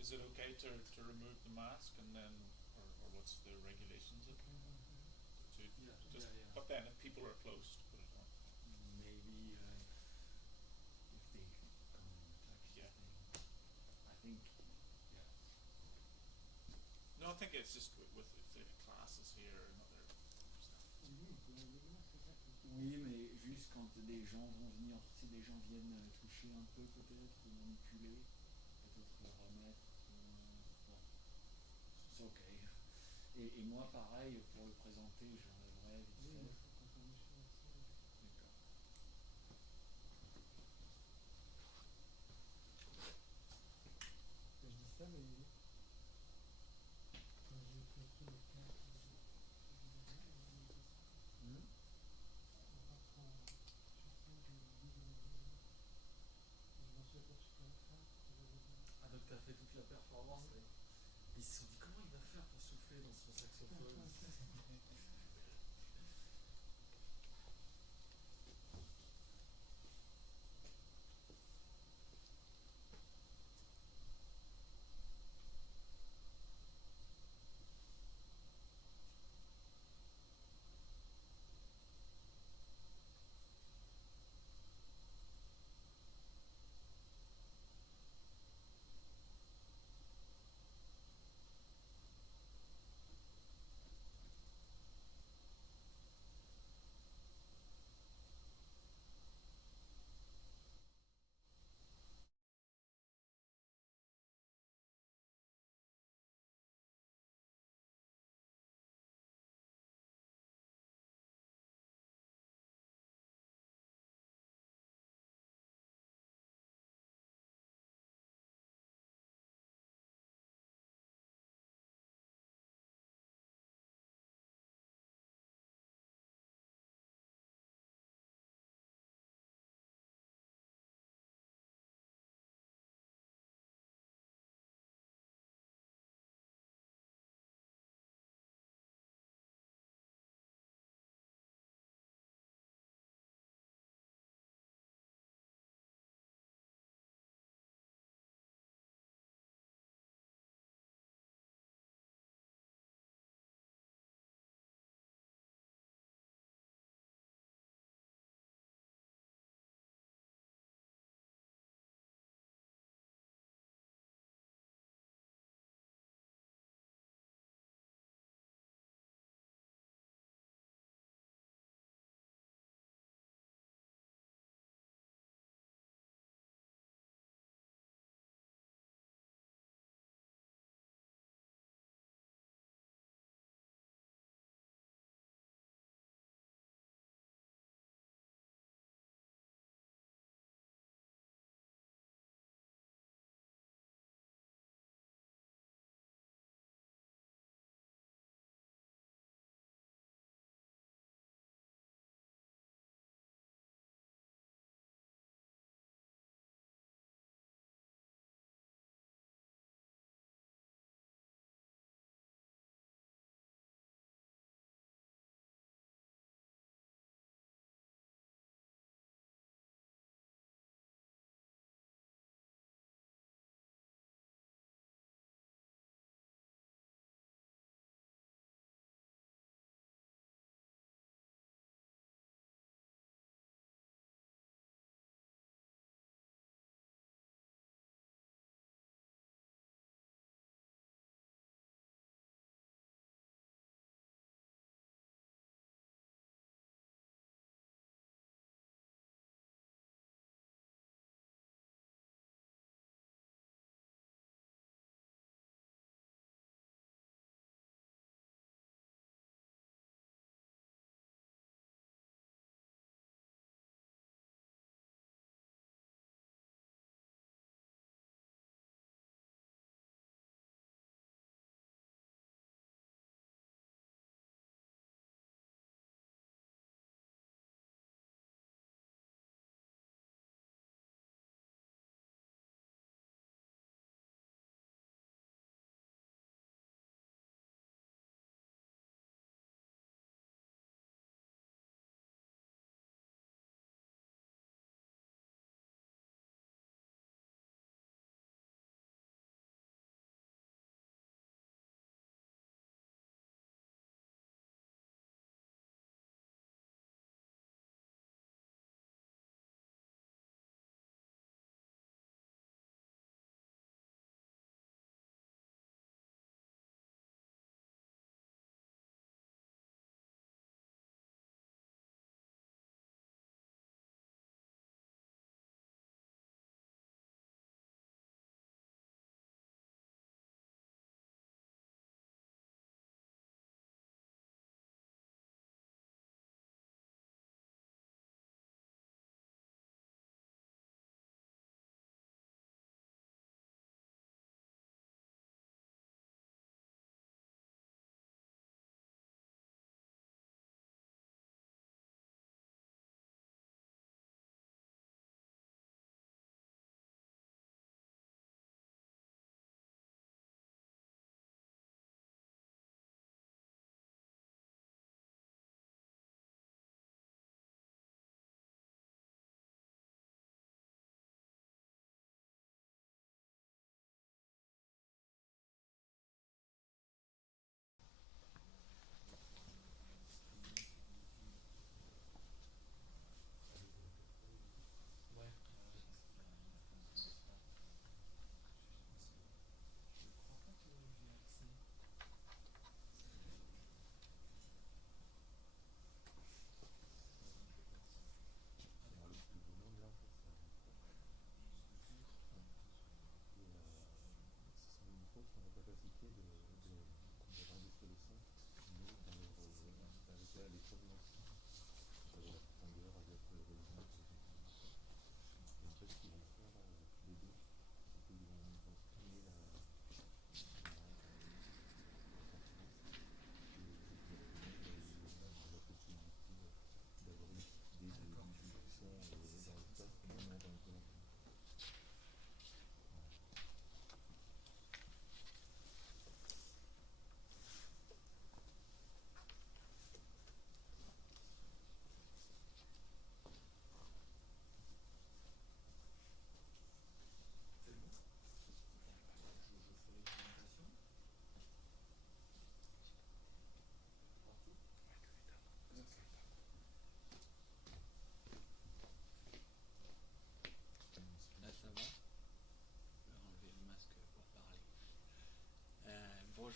is it okay to remove the mask and then, or what's the regulations? Yeah, Just, yeah. but then if people are close, to put it on. Maybe if they come and touch the Yeah. thing. I think, yeah. No, I think it's just with the classes here and other stuff. Oui, mais juste quand des gens vont venir, si des gens viennent toucher un peu peut-être, ou manipuler, peut-être remettre, bon, c'est ok. Et moi pareil, pour le présenter, j'enlèverai vite fait. D'accord. Je dis ça, mais quand j'ai fait le cas, on reprend chaque fois que je m'en souviens pas tout à faire. Ah, donc tu as fait toute la performance. Ouais. Ils se sont dit comment il va faire pour souffler dans son saxophone.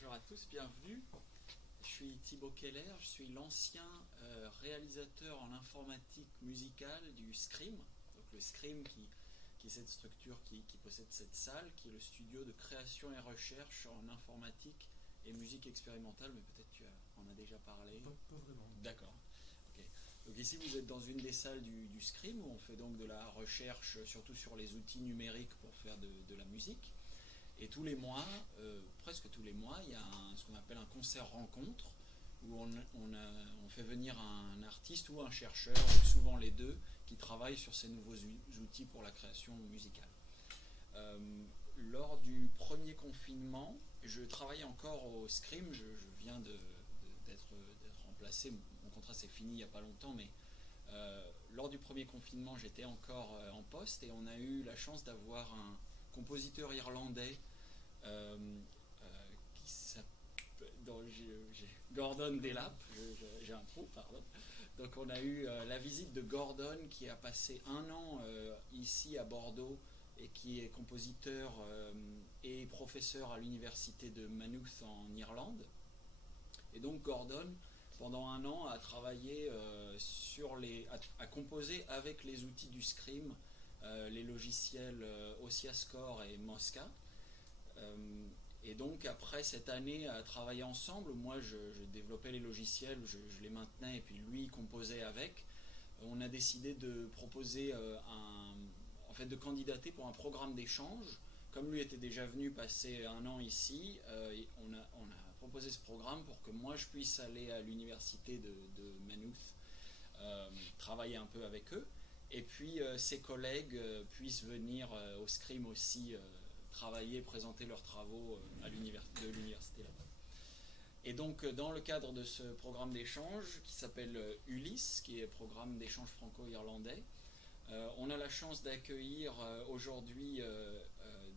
Bonjour à tous, bienvenue. Je suis Thibaut Keller, je suis l'ancien réalisateur en informatique musicale du Scrime. Donc le Scrime qui est cette structure qui possède cette salle, qui est le studio de création et recherche en informatique et musique expérimentale, mais peut-être tu en as déjà parlé. Pas vraiment. D'accord. Okay. Donc ici vous êtes dans une des salles du Scrime où on fait donc de la recherche surtout sur les outils numériques pour faire de la musique. Et tous les mois, presque tous les mois, il y a ce qu'on appelle un concert rencontre où on fait venir un artiste ou un chercheur, souvent les deux, qui travaillent sur ces nouveaux outils pour la création musicale. Lors du premier confinement, je travaillais encore au Scrime, je viens d'être remplacé, mon contrat s'est fini il n'y a pas longtemps, mais lors du premier confinement, j'étais encore en poste et on a eu la chance d'avoir un compositeur irlandais qui s'appelle Gordon Delap, j'ai un trou, pardon. Donc on a eu la visite de Gordon qui a passé un an ici à Bordeaux et qui est compositeur et professeur à l'université de Maynooth en Irlande. Et donc Gordon, pendant un an, a travaillé à composer avec les outils du Scrime, les logiciels Osciascore et Mosca. Et donc après cette année à travailler ensemble, moi je développais les logiciels, je les maintenais et puis lui composait avec. On a décidé de proposer de candidater pour un programme d'échange. Comme lui était déjà venu passer un an ici, on a proposé ce programme pour que moi je puisse aller à l'université de Maynooth, travailler un peu avec eux. Et puis ses collègues puissent venir au Scrime aussi travailler, présenter leurs travaux de l'université là-bas. Et donc dans le cadre de ce programme d'échange qui s'appelle Ulysse, qui est programme d'échange franco-irlandais, on a la chance d'accueillir aujourd'hui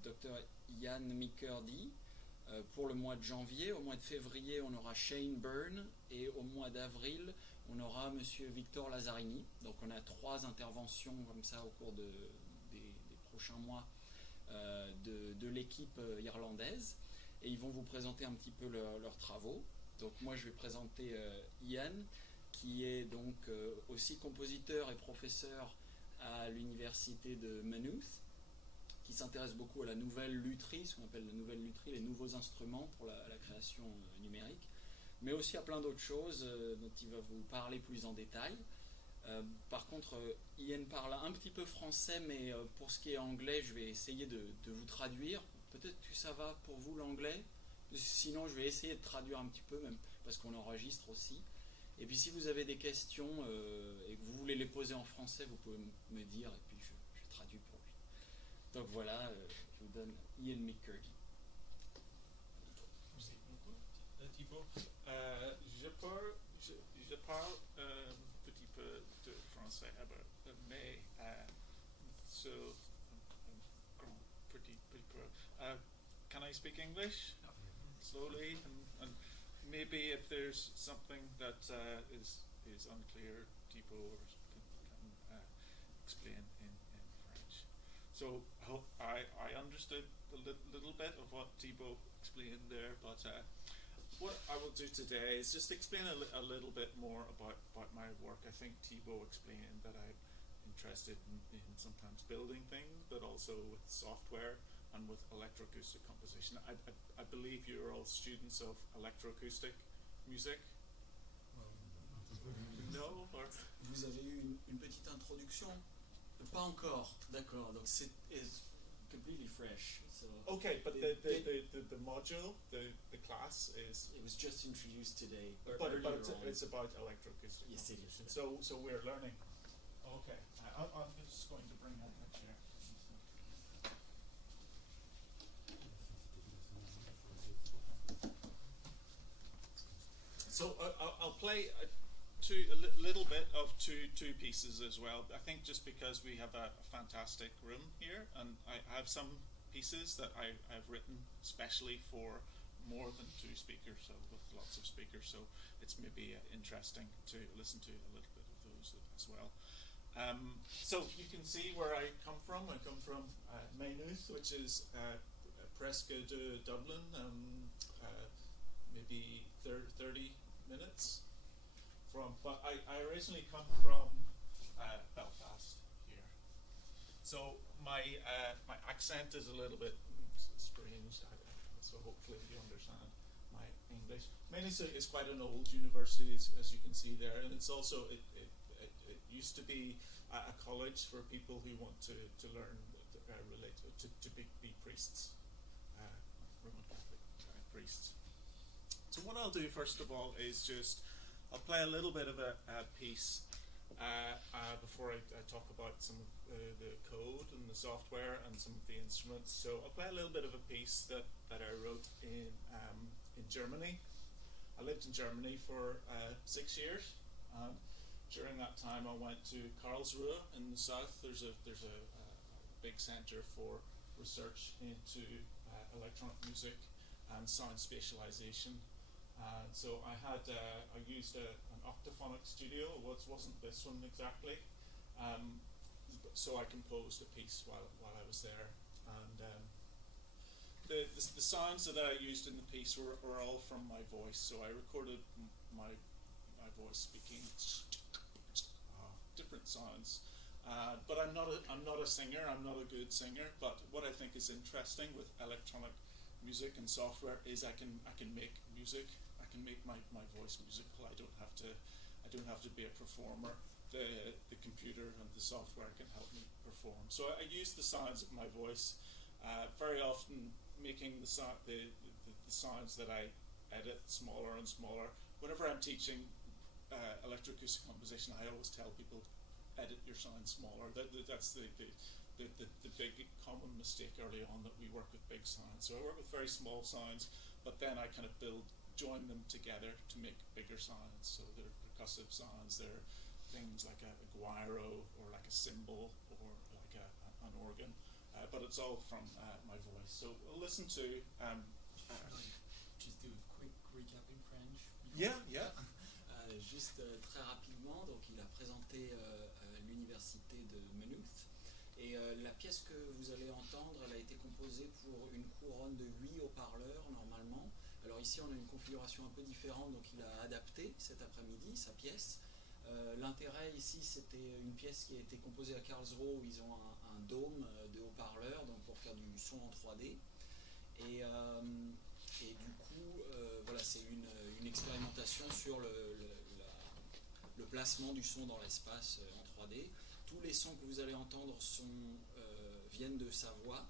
Dr Iain McCurdy pour le mois de janvier. Au mois de février, on aura Shane Byrne et au mois d'avril, on aura Monsieur Victor Lazzarini. Donc on a 3 interventions comme ça au cours des prochains mois de l'équipe irlandaise et ils vont vous présenter un petit peu leurs travaux. Donc moi je vais présenter Iain qui est donc aussi compositeur et professeur à l'université de Maynooth, qui s'intéresse beaucoup à la nouvelle lutherie, ce qu'on appelle la nouvelle lutherie, les nouveaux instruments pour la création numérique, mais aussi à plein d'autres choses dont il va vous parler plus en détail. Par contre, Iain parle un petit peu français, mais pour ce qui est anglais, je vais essayer de vous traduire. Peut-être que ça va pour vous l'anglais, sinon je vais essayer de traduire un petit peu, même parce qu'on enregistre aussi. Et puis si vous avez des questions et que vous voulez les poser en français, vous pouvez me dire et puis je traduis pour lui. Donc voilà, je vous donne Iain McCurdy. Merci beaucoup, Thibaut. Je parle un petit peu de français, mais sur un petit peu. Can I speak English slowly and maybe if there's something that is unclear, Thibaut can explain in French. So I understood a little bit of what Thibaut explained there, but what I will do today is just explain a little bit more about my work. I think Thibaut explained that I'm interested in sometimes building things, but also with software and with electroacoustic composition. I believe you're all students of electroacoustic music. No? Or? Vous avez eu une petite introduction? Pas encore, d'accord. Donc c'est completely fresh. So okay, but the module, the class is. It was just introduced today. But it's about electroacoustic. Yes, it is. So we're learning. Okay, I'm just going to bring up my chair. So I'll play a little bit of two pieces as well. I think just because we have a fantastic room here, and I have some pieces that I've written especially for more than 2 speakers, so with lots of speakers. So it's maybe interesting to listen to a little bit of those as well. So you can see where I come from. I come from Maynooth, which is presque de Dublin, maybe 30 minutes from, but I originally come from Belfast here. So my accent is a little bit strange, so hopefully you understand my English. Mainly so it's quite an old university, as you can see there, and it's also, it used to be a college for people who want to learn, to be priests, Roman Catholic priests. So what I'll do first of all is I'll play a little bit of a piece before I talk about some of the code and the software and some of the instruments. So I'll play a little bit of a piece that I wrote in Germany. I lived in Germany for 6 years. During that time I went to Karlsruhe in the south. There's a big centre for research into electronic music and sound spatialization. So I used an octaphonic studio. It wasn't this one exactly. So I composed a piece while I was there, and the sounds that I used in the piece were all from my voice. So I recorded my voice speaking different sounds. But I'm not a singer. I'm not a good singer. But what I think is interesting with electronic music and software is I can make music. I can make my voice musical. I don't have to be a performer. The computer and the software can help me perform. So I use the sounds of my voice, very often making the sounds that I edit smaller and smaller. Whenever I'm teaching electroacoustic composition, I always tell people, edit your sound smaller. That's the big common mistake early on, that we work with big sounds. So I work with very small sounds, but then I kind of join them together to make bigger sounds. So they're percussive sounds, they're things like a guiro or like a cymbal or like an organ, but it's all from my voice. So we'll listen to Just do a quick recap in French. yeah. Juste très rapidement, donc il a présenté l'université de Maynooth, et la pièce que vous allez entendre, elle a été composée pour une couronne de 8 haut-parleurs normalement. Alors ici on a une configuration un peu différente, donc il a adapté cet après-midi sa pièce. L'intérêt ici, c'était une pièce qui a été composée à Karlsruhe, où ils ont un dôme de haut-parleurs, donc pour faire du son en 3D. Et du coup, voilà, c'est une expérimentation sur le placement du son dans l'espace en 3D. Tous les sons que vous allez entendre viennent de sa voix.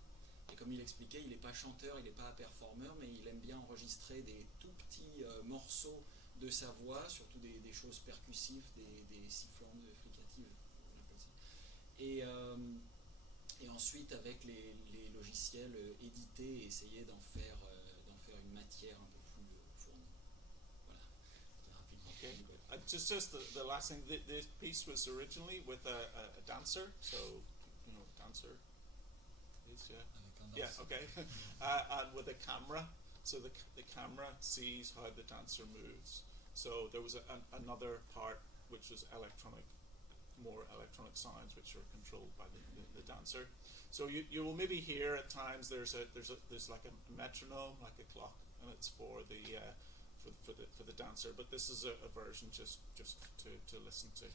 Et comme il expliquait, il n'est pas chanteur, il n'est pas performeur, mais il aime bien enregistrer des tout petits morceaux de sa voix, surtout des choses percussives, des sifflants, des fricatives, on appelle ça. Et ensuite, avec les logiciels, éditer et essayer d'en faire une matière un peu plus fournie. Voilà, rapidement. Okay. Just the last thing, this piece was originally with a dancer, so dancer is yeah, okay, and with a camera, so the camera sees how the dancer moves. So there was another part which was more electronic sounds, which are controlled by the dancer. So you will maybe hear at times there's like a metronome, like a clock, and it's for the dancer. But this is a version just to listen to.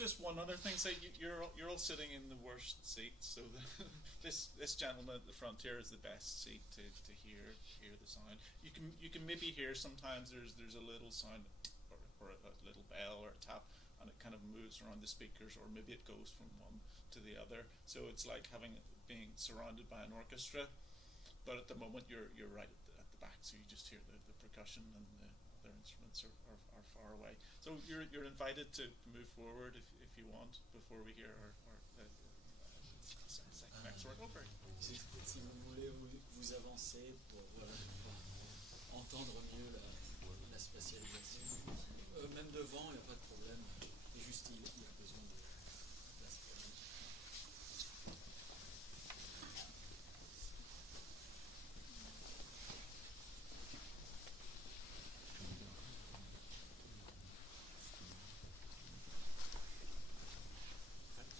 Just one other thing. Say you're all sitting in the worst seat, so this gentleman at the front here is the best seat to hear the sound. You can maybe hear sometimes there's a little sound or a little bell or a tap, and it kind of moves around the speakers, or maybe it goes from one to the other. So it's like being surrounded by an orchestra, but at the moment you're right at the back, so you just hear the percussion, and the other instruments are far away. So you're invited to move forward if you want before we hear our second next word over. Si vous voulez vous avancer pour entendre mieux la spatialisation. Même devant, il n'y a pas de problème. Et juste il y a besoin de place pour nous.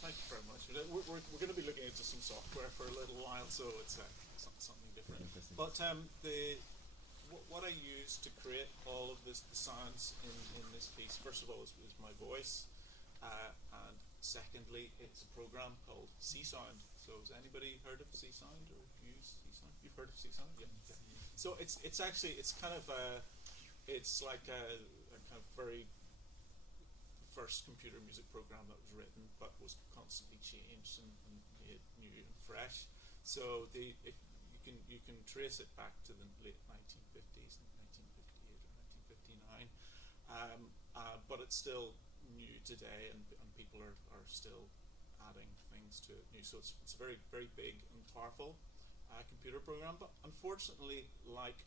Thank you very much. We're going to be looking into some software for a little while, so it's something different. But what I use to create all of the sounds in this piece, first of all, is my voice, and secondly, it's a program called C-Sound. So has anybody heard of C-Sound or used C-Sound? You've heard of C-Sound? Yeah. So it's kind of it's like a kind of very first computer music program that was written, but was constantly changed and made new and fresh. So you can trace it back to the late 1950s, 1958 or 1959, but it's still new today, and people are still adding things to it new. So it's a very, very big and powerful computer program, but unfortunately, like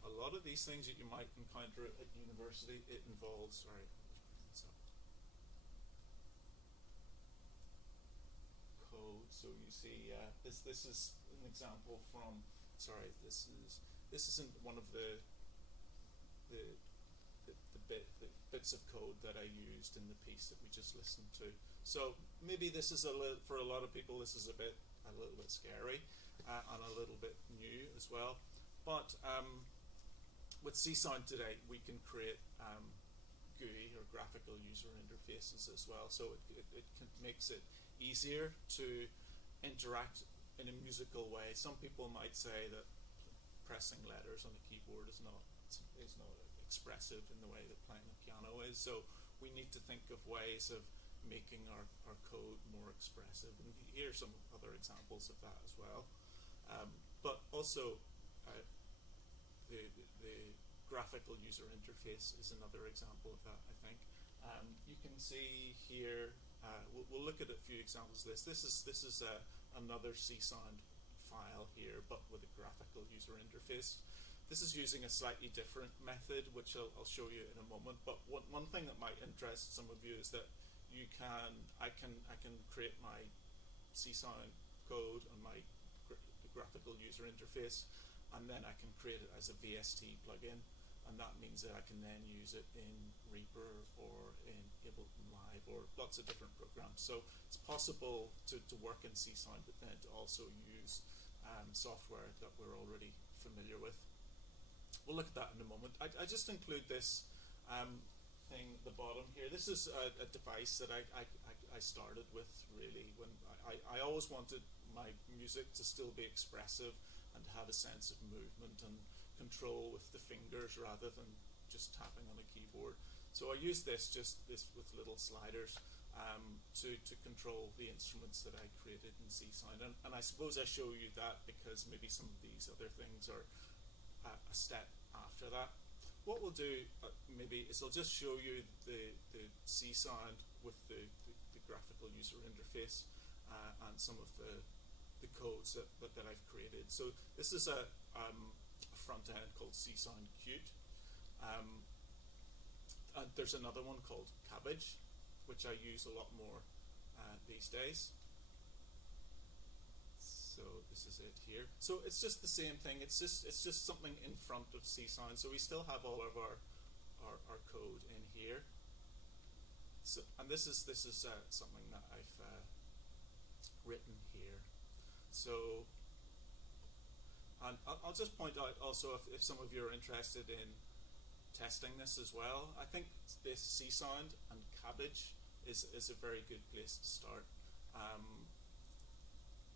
a lot of these things that you might encounter at university, it involves, code. So you see, this is an example from. This isn't one of the bits of code that I used in the piece that we just listened to. So maybe this is for a lot of people, this is a little bit scary and a little bit new as well. But with C-Sound today, we can create GUI or graphical user interfaces as well. So makes it easier to interact in a musical way. Some people might say that pressing letters on a keyboard is not expressive in the way that playing a piano is. So we need to think of ways of making our code more expressive. And here are some other examples of that as well. But also, the graphical user interface is another example of that, I think. You can see here, we'll look at a few examples of this. This is another C-Sound file here, but with a graphical user interface. This is using a slightly different method, which I'll show you in a moment. But one thing that might interest some of you is that I can create my C-Sound code on my graphical user interface, and then I can create it as a VST plugin, and that means that I can then use it in Reaper or in Ableton Live or lots of different programs. So it's possible to work in C-Sound, but then to also use software that we're already familiar with. We'll look at that in a moment. I just include this thing at the bottom here. This is a device that I started with, really, when I always wanted my music to still be expressive and to have a sense of movement and control with the fingers rather than just tapping on a keyboard. So I use this with little sliders to control the instruments that I created in C-Sound. And I suppose I show you that because maybe some of these other things are a step after that. What we'll do maybe is I'll just show you the C-Sound with the graphical user interface and some of the codes that I've created. So this is a front end called C-Sound Qt. And there's another one called Cabbage, which I use a lot more these days. So this is it here. So it's just the same thing. It's just something in front of C-Sound. So we still have all of our code in here. So, and this is something that I've written here. So, and I'll just point out also if some of you are interested in testing this as well. I think this C-Sound and Cabbage is a very good place to start.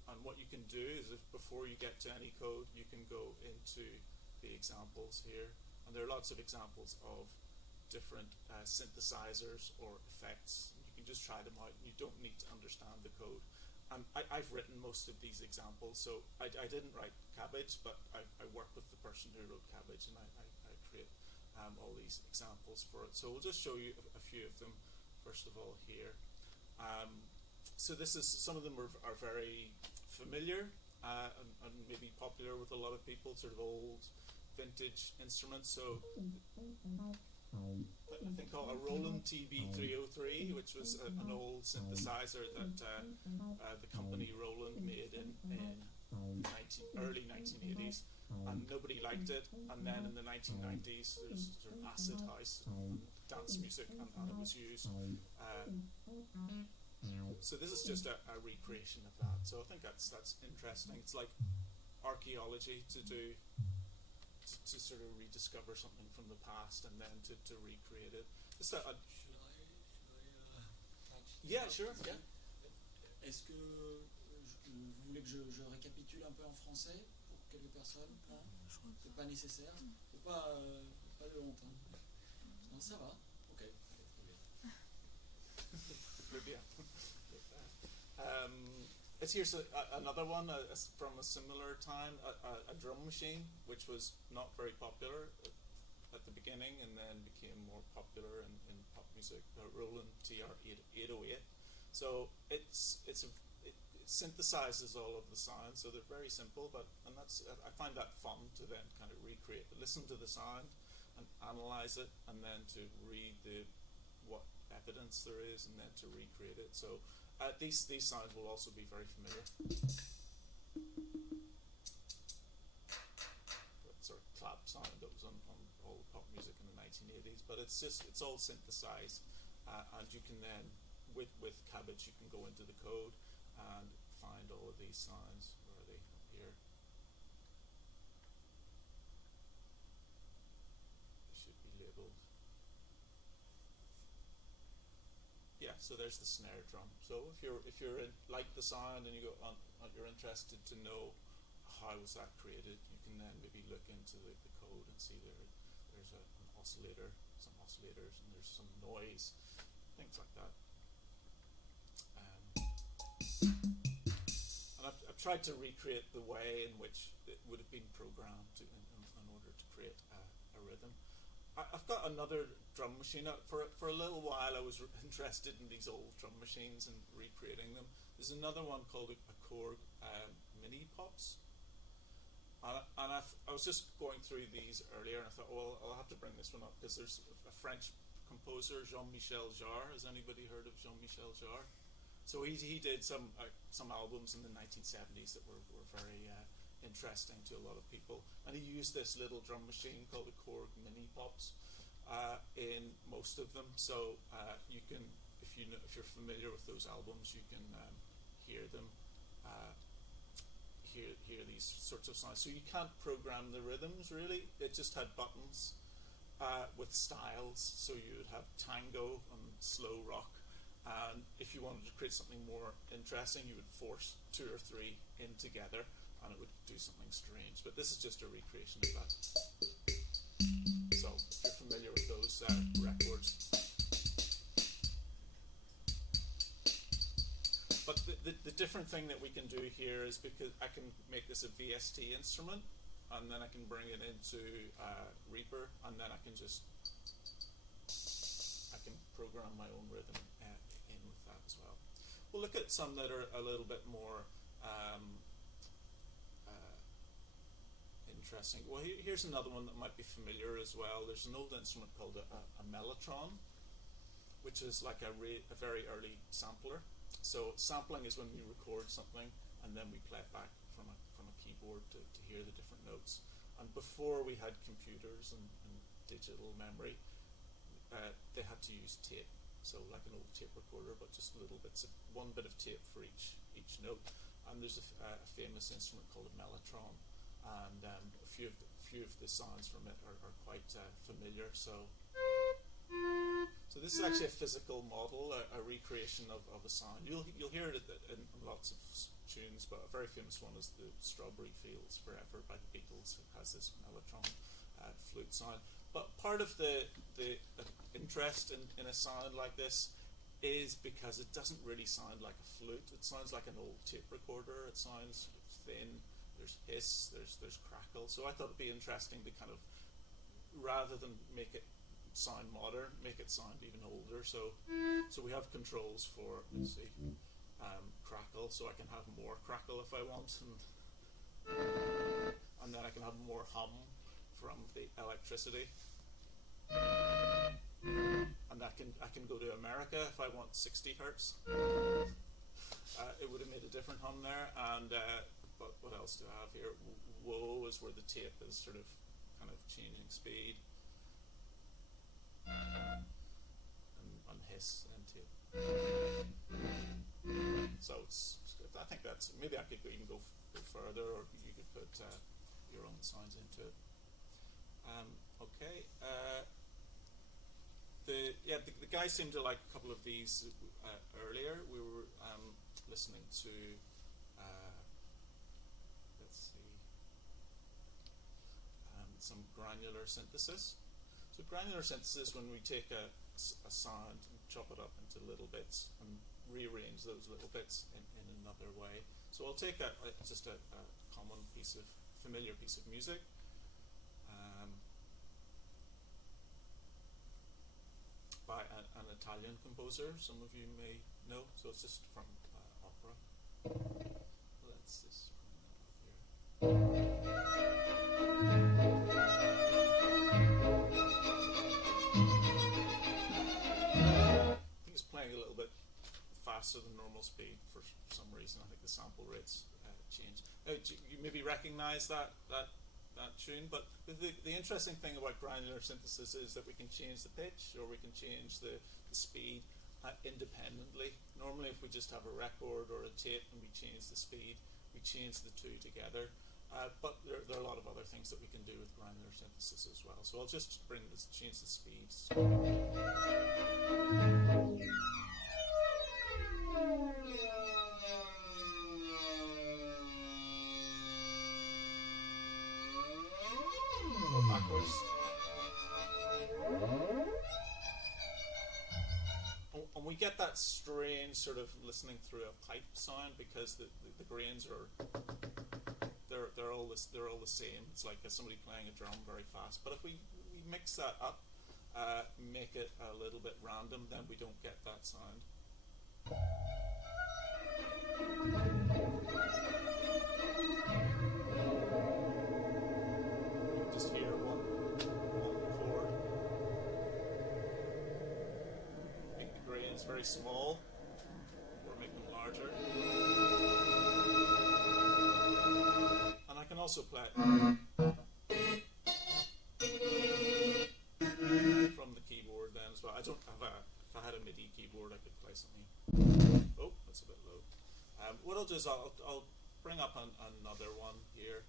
And what you can do is, if before you get to any code, you can go into the examples here, and there are lots of examples of different synthesizers or effects. You can just try them out, and you don't need to understand the code. And I've written most of these examples, so I didn't write Cabbage, but I work with the person who wrote Cabbage, and I create all these examples for it. So we'll just show you a few of them, first of all, here. So this is, some of them are very familiar and maybe popular with a lot of people, sort of old vintage instruments. So I think called a Roland TB-303, which was an old synthesizer that the company Roland made in early 1980s, and nobody liked it. And then in the 1990s, there was sort of acid house and dance music, and it was used. So this is just a recreation of that. So I think that's interesting. It's like archaeology to sort of rediscover something from the past and then to recreate it. Yeah, sure. Yeah. Est-ce que vous voulez que je récapitule un peu en français pour quelques personnes? Non, c'est pas nécessaire. Faut pas de honte. Hein. Non, ça va. Ok. Très bien. It's here's another one from a similar time, a drum machine, which was not very popular at the beginning and then became more popular in pop music, Roland TR-808. So it synthesizes all of the sounds, so they're very simple, and I find that fun to then kind of recreate, listen to the sound and analyze it, and then to read what evidence there is, and then to recreate it. So these sounds will also be very familiar. That sort of clap sound that was on all pop music in the 1980s, but it's all synthesized, and you can then with Cabbage you can go into the code and find all of these sounds. Where are they? Up here. So there's the snare drum. So if you're like the sound and you're interested to know how was that created, you can then maybe look into the code and see there's an oscillator, some oscillators, and there's some noise, things like that. And I've tried to recreate the way in which it would have been programmed in order to create a rhythm. I've got another drum machine. For a little while I was interested in these old drum machines and recreating them. There's another one called a Korg Mini Pops. And I was just going through these earlier and I thought, well, I'll have to bring this one up because there's a French composer, Jean-Michel Jarre. Has anybody heard of Jean-Michel Jarre? So he did some albums in the 1970s that were very interesting to a lot of people, and he used this little drum machine called a Korg Mini Pops in most of them. So you can, if you're familiar with those albums, you can hear them, hear these sorts of sounds. So you can't program the rhythms really. It just had buttons with styles. So you would have tango and slow rock. And if you wanted to create something more interesting, you would force 2 or 3 in together, and it would do something strange. But this is just a recreation of that. So if you're familiar with those records. But the different thing that we can do here is because I can make this a VST instrument, and then I can bring it into Reaper, and then I can program my own rhythm in with that as well. We'll look at some that are a little bit more interesting. Well, here's another one that might be familiar as well. There's an old instrument called a mellotron, which is like a very early sampler. So sampling is when we record something and then we play it back from a keyboard to hear the different notes. And before we had computers and digital memory, they had to use tape, so like an old tape recorder, but just little bits of one bit of tape for each note. And there's a famous instrument called a mellotron, and a few of the sounds from it are quite familiar. So this is actually a physical model, a recreation of a sound. You'll hear it in lots of tunes, but a very famous one is the Strawberry Fields Forever by the Beatles. It has this mellotron flute sound. But part of the interest in a sound like this is because it doesn't really sound like a flute. It sounds like an old tape recorder. It sounds thin. There's hiss. There's crackle. So I thought it'd be interesting to kind of, rather than make it sound modern, make it sound even older. So we have controls for, let's see, crackle. So I can have more crackle if I want, and then I can have more hum from the electricity, and I can go to America if I want 60 hertz. It would have made a different hum there. And but what else do I have here? Whoa is where the tape is sort of kind of changing speed, and hiss and tape. So I think that's, maybe I could even go further, or you could put your own sounds into it. Okay. The guys seemed to like a couple of these earlier. We were listening to, let's see, some granular synthesis. So granular synthesis, when we take a sound and chop it up into little bits and rearrange those little bits in another way. So I'll take just a common familiar piece of music. By an Italian composer, some of you may know. So it's just from opera. Let's just bring that up here. I think it's playing a little bit faster than normal speed for some reason. I think the sample rates changed. You maybe recognize that tune, but the interesting thing about granular synthesis is that we can change the pitch, or we can change the speed independently. Normally if we just have a record or a tape and we change the speed, we change the two together, but there are a lot of other things that we can do with granular synthesis as well. So I'll just change the speeds. Go backwards. And we get that strange sort of listening through a pipe sound because the grains are they're all the same. It's like somebody playing a drum very fast. But if we mix that up, make it a little bit random, then we don't get that sound. Just hear one chord. Make the grains very small, or make them larger. And I can also play from the keyboard then as well. I don't have if I had a MIDI keyboard, I could play something. Oh, that's a bit low. What I'll do is I'll bring up another one here.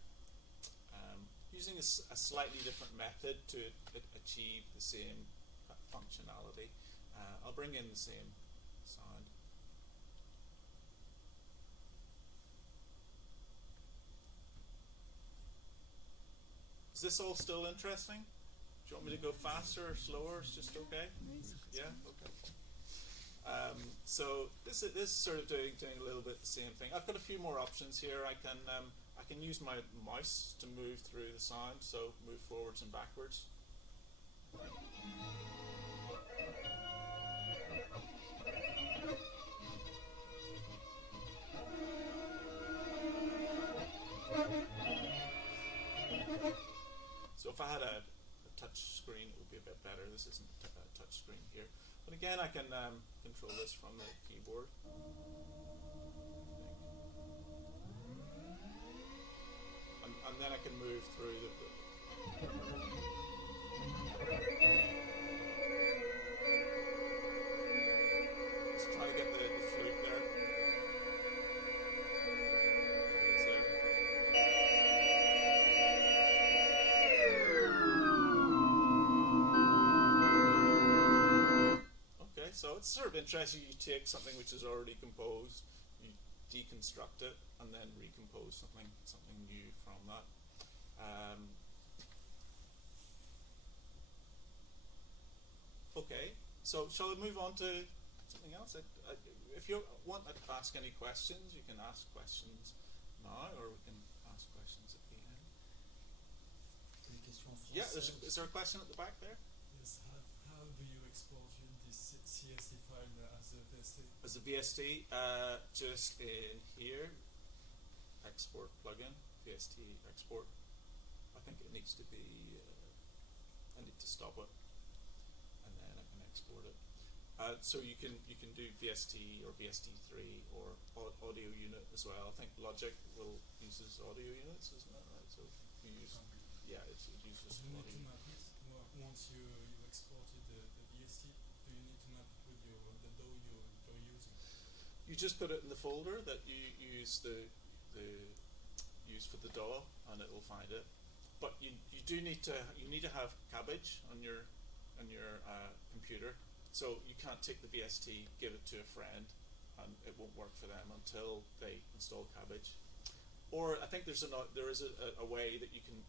Using a slightly different method to achieve the same functionality. I'll bring in the same sound. Is this all still interesting? Do you want me to go faster or slower? It's just okay? Yeah? Okay. So this is sort of doing a little bit the same thing. I've got a few more options here. I can use my mouse to move through the sound, so move forwards and backwards. So if I had a touch screen, it would be a bit better. This isn't a touch screen here. But again, I can control this from the keyboard. And then I can move through Just trying to get the flute there. It is there. Okay, so it's sort of interesting. You take something which is already composed, you deconstruct it, and then recompose something new from that. Okay, so shall we move on to something else? If you want to ask any questions, you can ask questions now, or we can ask questions at the end. Yeah, is there a question at the back there? Yes, how do you export this CST file as a VST? As a VST, just in here, export plugin, VST export. I think it needs to be, I need to stop it, and then I can export it. So you can do VST or VST3 or audio unit as well. I think Logic uses audio units, isn't that right? So you use, yeah, it uses Do you need audio. to map it once you exported the VST? Do you need to map it with the DAW you're using? You just put it in the folder that you use use for the DAW, and it will find it. But you need to have Cabbage on your computer. So you can't take the VST, give it to a friend, and it won't work for them until they install Cabbage. Or I think there is a way that you can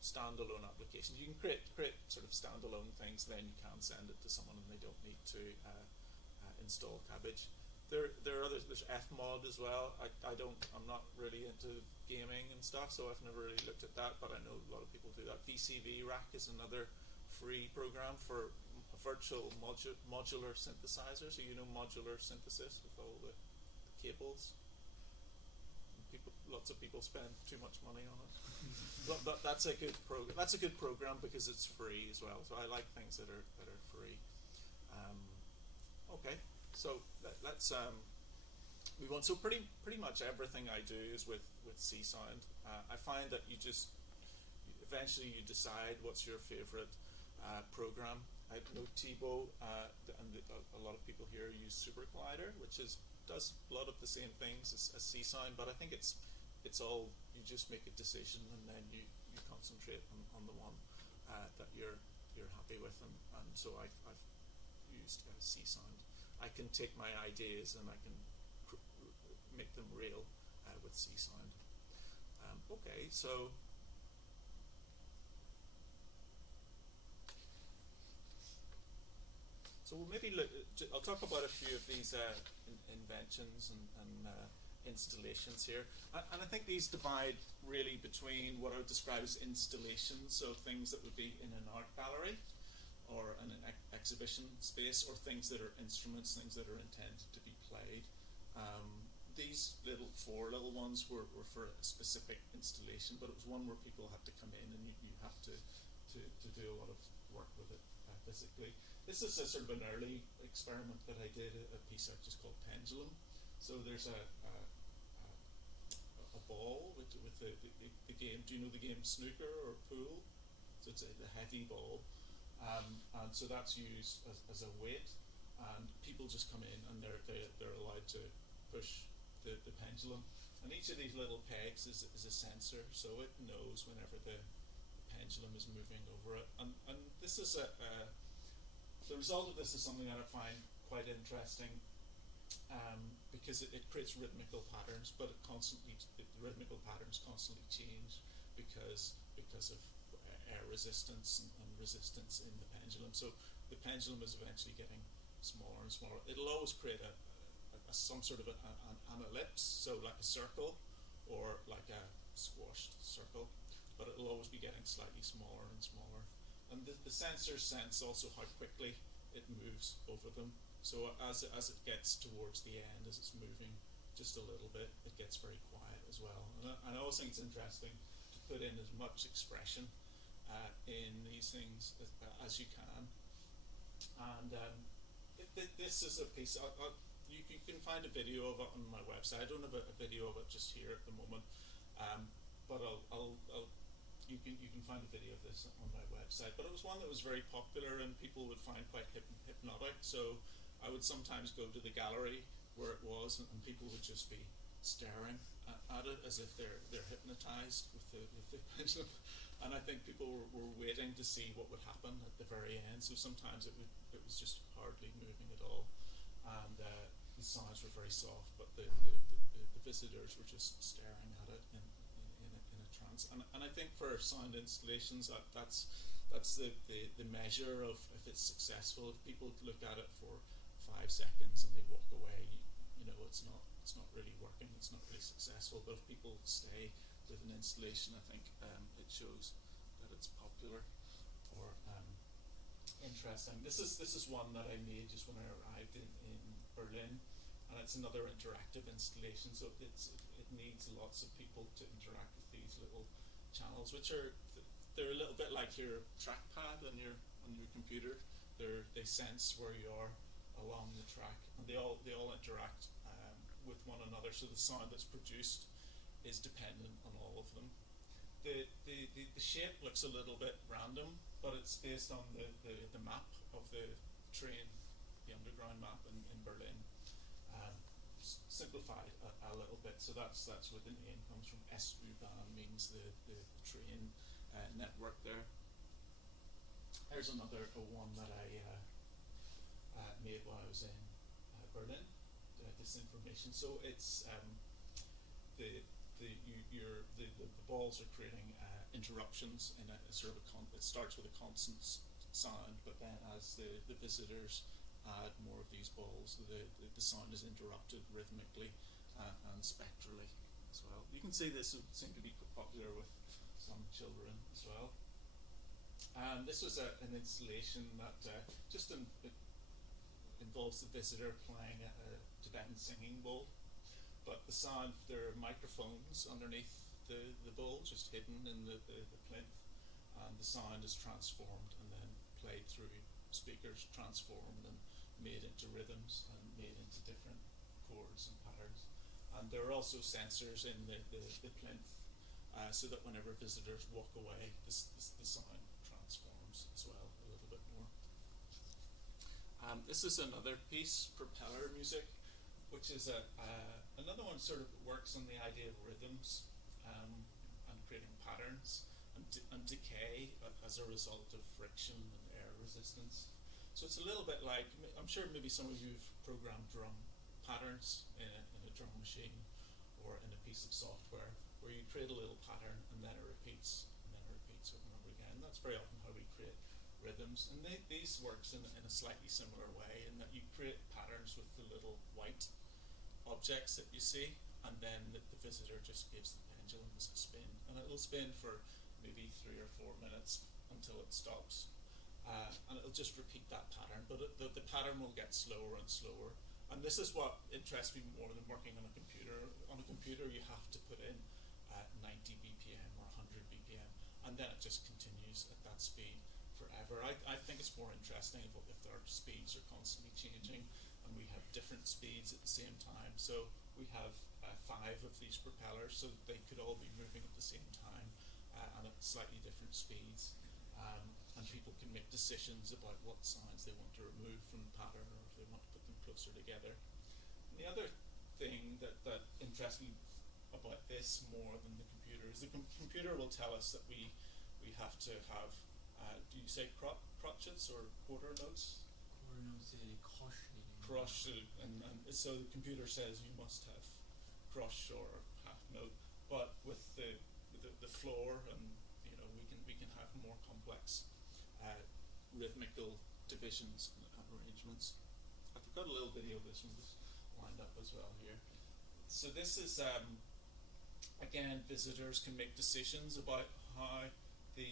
standalone applications. You can create sort of standalone things, then you can send it to someone, and they don't need to install Cabbage. There are others. There's Fmod as well. I'm not really into gaming and stuff, so I've never really looked at that. But I know a lot of people do that. VCV Rack is another free program for a virtual modular synthesizer. So modular synthesis with all the cables. Lots of people spend too much money on it. but that's a good program. That's a good program because it's free as well. So I like things that are free. Okay. So let's move on. So pretty much everything I do is with C Sound. I find that eventually you decide what's your favorite program. I know Thibaut and a lot of people here use Super Collider, which does a lot of the same things as C Sound, but I think it's all, you just make a decision and then you concentrate on the one that you're happy with, and so I've used C Sound. I can take my ideas and I can make them real with sea sound. Okay, so we'll maybe look. I'll talk about a few of these inventions and installations here, and I think these divide really between what I would describe as installations, so things that would be in an art gallery or an exhibition space, or things that are instruments, things that are intended to be played. These four little ones were for a specific installation, but it was one where people had to come in and you have to do a lot of work with it physically. This is a sort of an early experiment that I did, a piece I just called Pendulum. So there's a ball with the game. Do you know the game snooker or pool? So it's a heavy ball, and so that's used as a weight, and people just come in and they're allowed to push the pendulum, and each of these little pegs is a sensor, so it knows whenever the pendulum is moving over it, and this is the result of this is something that I find quite interesting, because it creates rhythmical patterns, but the rhythmical patterns constantly change because of air resistance and resistance in the pendulum. So the pendulum is eventually getting smaller and smaller. It'll always create some sort of an ellipse, so like a circle or like a squashed circle, but it'll always be getting slightly smaller and smaller. And the sensors sense also how quickly it moves over them. So as it gets towards the end, as it's moving just a little bit, it gets very quiet as well. And I always think it's interesting to put in as much expression in these things as you can. And this is a piece. You can find a video of it on my website. I don't have a video of it just here at the moment, but you can find a video of this on my website. But it was one that was very popular and people would find quite hypnotic. So I would sometimes go to the gallery where it was, and people would just be staring at it as if they're hypnotized with the pendulum. And I think people were waiting to see what would happen at the very end. So sometimes it was just hardly moving at all, and the sounds were very soft, but the visitors were just staring at it in a trance. And I think for sound installations, that's the measure of if it's successful. If people look at it for 5 seconds and they walk away, you know it's not really working. It's not really successful. But if people stay with an installation, I think it shows that it's popular or interesting. This is one that I made just when I arrived in Berlin, and it's another interactive installation. So it needs lots of people to interact with these little channels, which they're a little bit like your trackpad on your computer. They sense where you are along the track, and they all interact with one another. So the sound that's produced is dependent on all of them. The shape looks a little bit random, but it's based on the map of the train, the underground map in Berlin. Simplified a little bit, so that's where the name comes from. S-U-Bahn means the train network there. Here's another one that I made while I was in Berlin. This information. So it's the balls are creating interruptions in a sort of it starts with a constant sound, but then as the visitors add more of these balls, the sound is interrupted rhythmically and spectrally as well. You can see this would seem to be popular with some children as well. This was an installation that just involves the visitor playing a Tibetan singing bowl, but the sound, there are microphones underneath the bowl, just hidden in the plinth, and the sound is transformed and then played through speakers, transformed and made into rhythms and made into different chords and patterns. And there are also sensors in the plinth, so that whenever visitors walk away, the sound transforms as well a little bit more. This is another piece, propeller music, which is another one sort of works on the idea of rhythms and creating patterns and decay as a result of friction and air resistance. So it's a little bit like, I'm sure maybe some of you have programmed drum patterns in a drum machine or in a piece of software where you create a little pattern and then it repeats over and over again. That's very often how we create rhythms, and these works in a slightly similar way in that you create patterns with the little white objects that you see, and then the visitor just gives the pendulum a spin, and it'll spin for maybe 3 or 4 minutes until it stops, and it'll just repeat that pattern, but the pattern will get slower and slower. And this is what interests me more than working on a computer. On a computer you have to put in 90 BPM or 100 BPM, and then it just continues at that speed forever. I think it's more interesting if our speeds are constantly changing and we have different speeds at the same time. So we have 5 of these propellers, so they could all be moving at the same time and at slightly different speeds. And people can make decisions about what sounds they want to remove from the pattern or if they want to put them closer together. And the other thing that interests me about this more than the computer is the computer will tell us that we have to have, do you say crotchets or quarter notes? Quarter notes, c'est les croches. Croche, and so the computer says you must have croche or half note, but with the floor, and we can have more complex rhythmical divisions and arrangements. I've got a little video of this one just lined up as well here. So this is again, visitors can make decisions about how the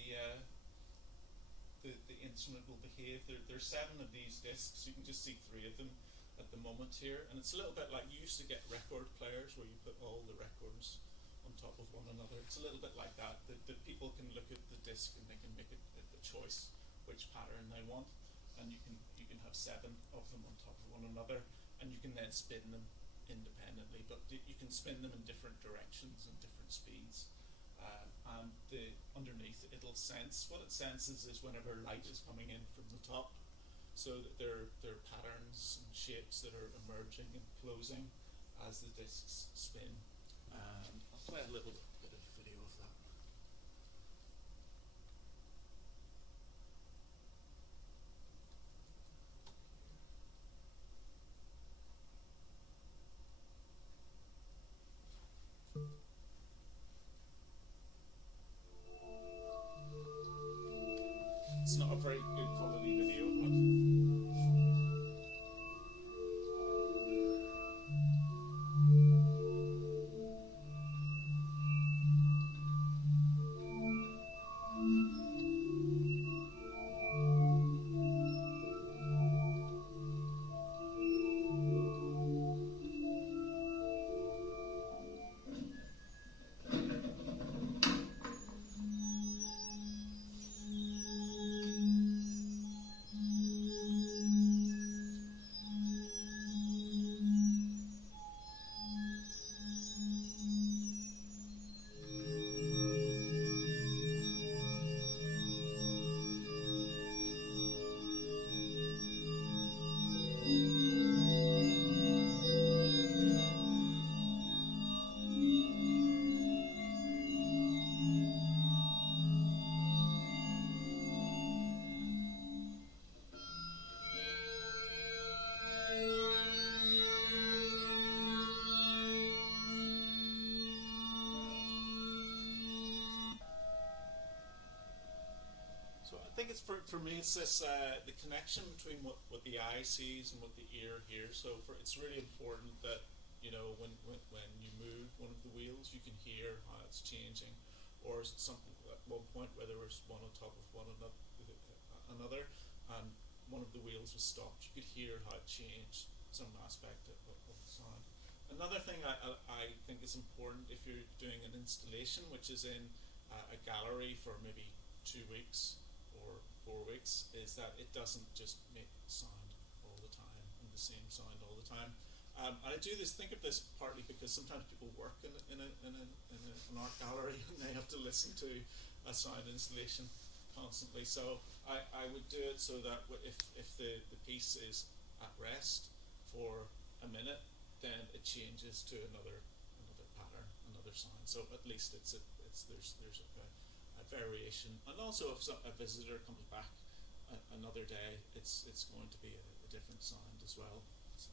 instrument will behave. There's 7 of these discs. You can just see 3 of them at the moment here, and it's a little bit like you used to get record players where you put all the records on top of one another. It's a little bit like that. The people can look at the disc and they can make a choice which pattern they want, and you can have 7 of them on top of one another, and you can then spin them independently, but you can spin them in different directions and different speeds. And underneath it'll sense, what it senses is whenever light is coming in from the top, so that there are patterns and shapes that are emerging and closing as the discs spin. I'll play a little bit of video of that. It's not a very good quality video, but I think it's for me, it's this the connection between what the eye sees and what the ear hears. So it's really important that when you move one of the wheels, you can hear how it's changing, or something at one point where there was one on top of one another, and one of the wheels was stopped, you could hear how it changed some aspect of the sound. Another thing I think is important if you're doing an installation which is in a gallery for maybe 2 weeks or 4 weeks, is that it doesn't just make sound all the time and the same sound all the time. And I do this, think of this partly because sometimes people work in an art gallery and they have to listen to a sound installation constantly. So I would do it so that if the piece is at rest for a minute, then it changes to another pattern, another sound. So at least there's a variation. And also if a visitor comes back another day, it's going to be a different sound as well. So.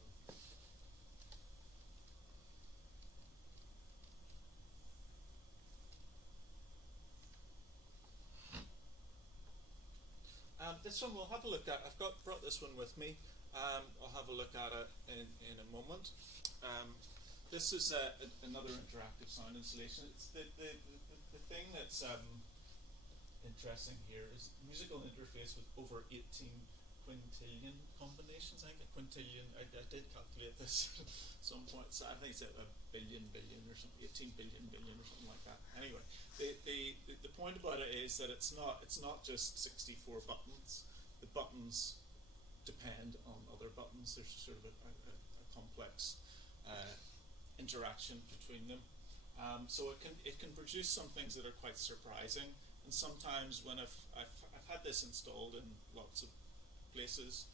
This one we'll have a look at. I've brought this one with me. I'll have a look at it in a moment. This is another interactive sound installation. It's the thing that's interesting here is musical interface with over 18 quintillion combinations. I think a quintillion, I did calculate this at some point, so I think it's a billion or something, 18 billion or something like that. Anyway, the point about it is that it's not just 64 buttons. The buttons depend on other buttons. There's sort of a complex interaction between them. So it can produce some things that are quite surprising. And sometimes when I've had this installed in lots of places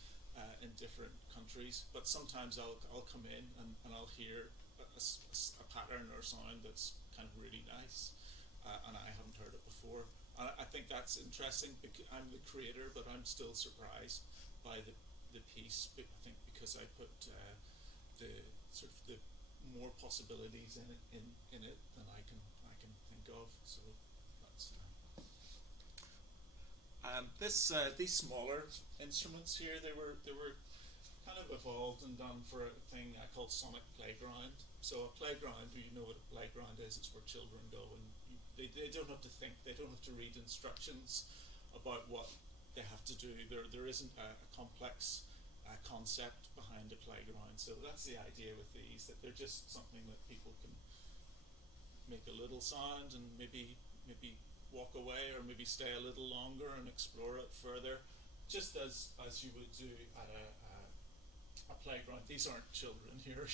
in different countries, but sometimes I'll come in and I'll hear a pattern or sound that's kind of really nice, and I haven't heard it before. And I think that's interesting because I'm the creator, but I'm still surprised by the piece. I think because I put the sort of the more possibilities in it than I can think of. So that's. These smaller instruments here, they were kind of evolved and done for a thing I call Sonic Playground. So a playground, you know what a playground is? It's where children go and they don't have to think, they don't have to read instructions about what they have to do. There isn't a complex concept behind a playground. So that's the idea with these, that they're just something that people can make a little sound and maybe walk away or maybe stay a little longer and explore it further, just as you would do at a playground. These aren't children here,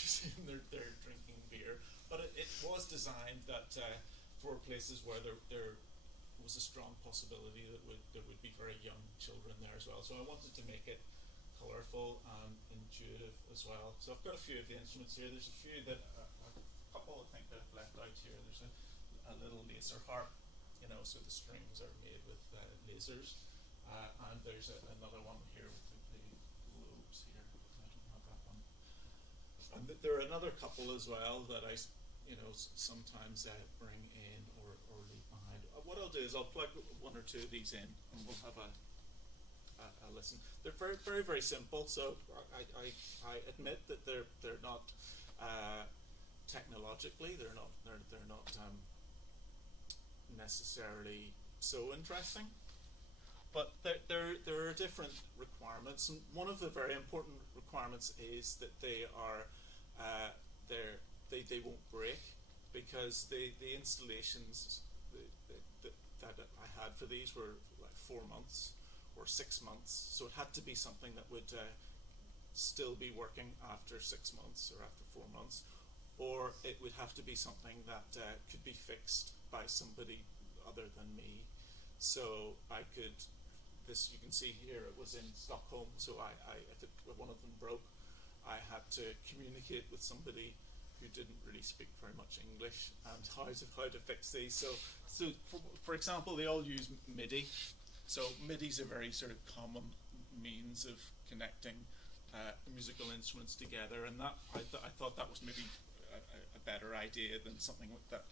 they're drinking beer, but it was designed that for places where there was a strong possibility that there would be very young children there as well. So I wanted to make it colourful and intuitive as well. So I've got a few of the instruments here. There's a few that a couple I think that I've left out here. There's a little laser harp. So the strings are made with lasers, and there's another one here with the globes here. I don't have that one. And there are another couple as well that I, sometimes bring in or leave behind. What I'll do is I'll plug one or two of these in, and we'll have a listen. They're very, very simple. So I admit that they're not technologically they're not necessarily so interesting, but there are different requirements, and one of the very important requirements is that they won't break, because the installations that I had for these were like 4 months or 6 months, so it had to be something that would still be working after 6 months or after 4 months, or it would have to be something that could be fixed by somebody other than me. So I could, this you can see here, it was in Stockholm, so if one of them broke, I had to communicate with somebody who didn't really speak very much English and how to fix these. So for example, they all use MIDI. So MIDI is a very sort of common means of connecting musical instruments together, and that I thought that was maybe a better idea than something that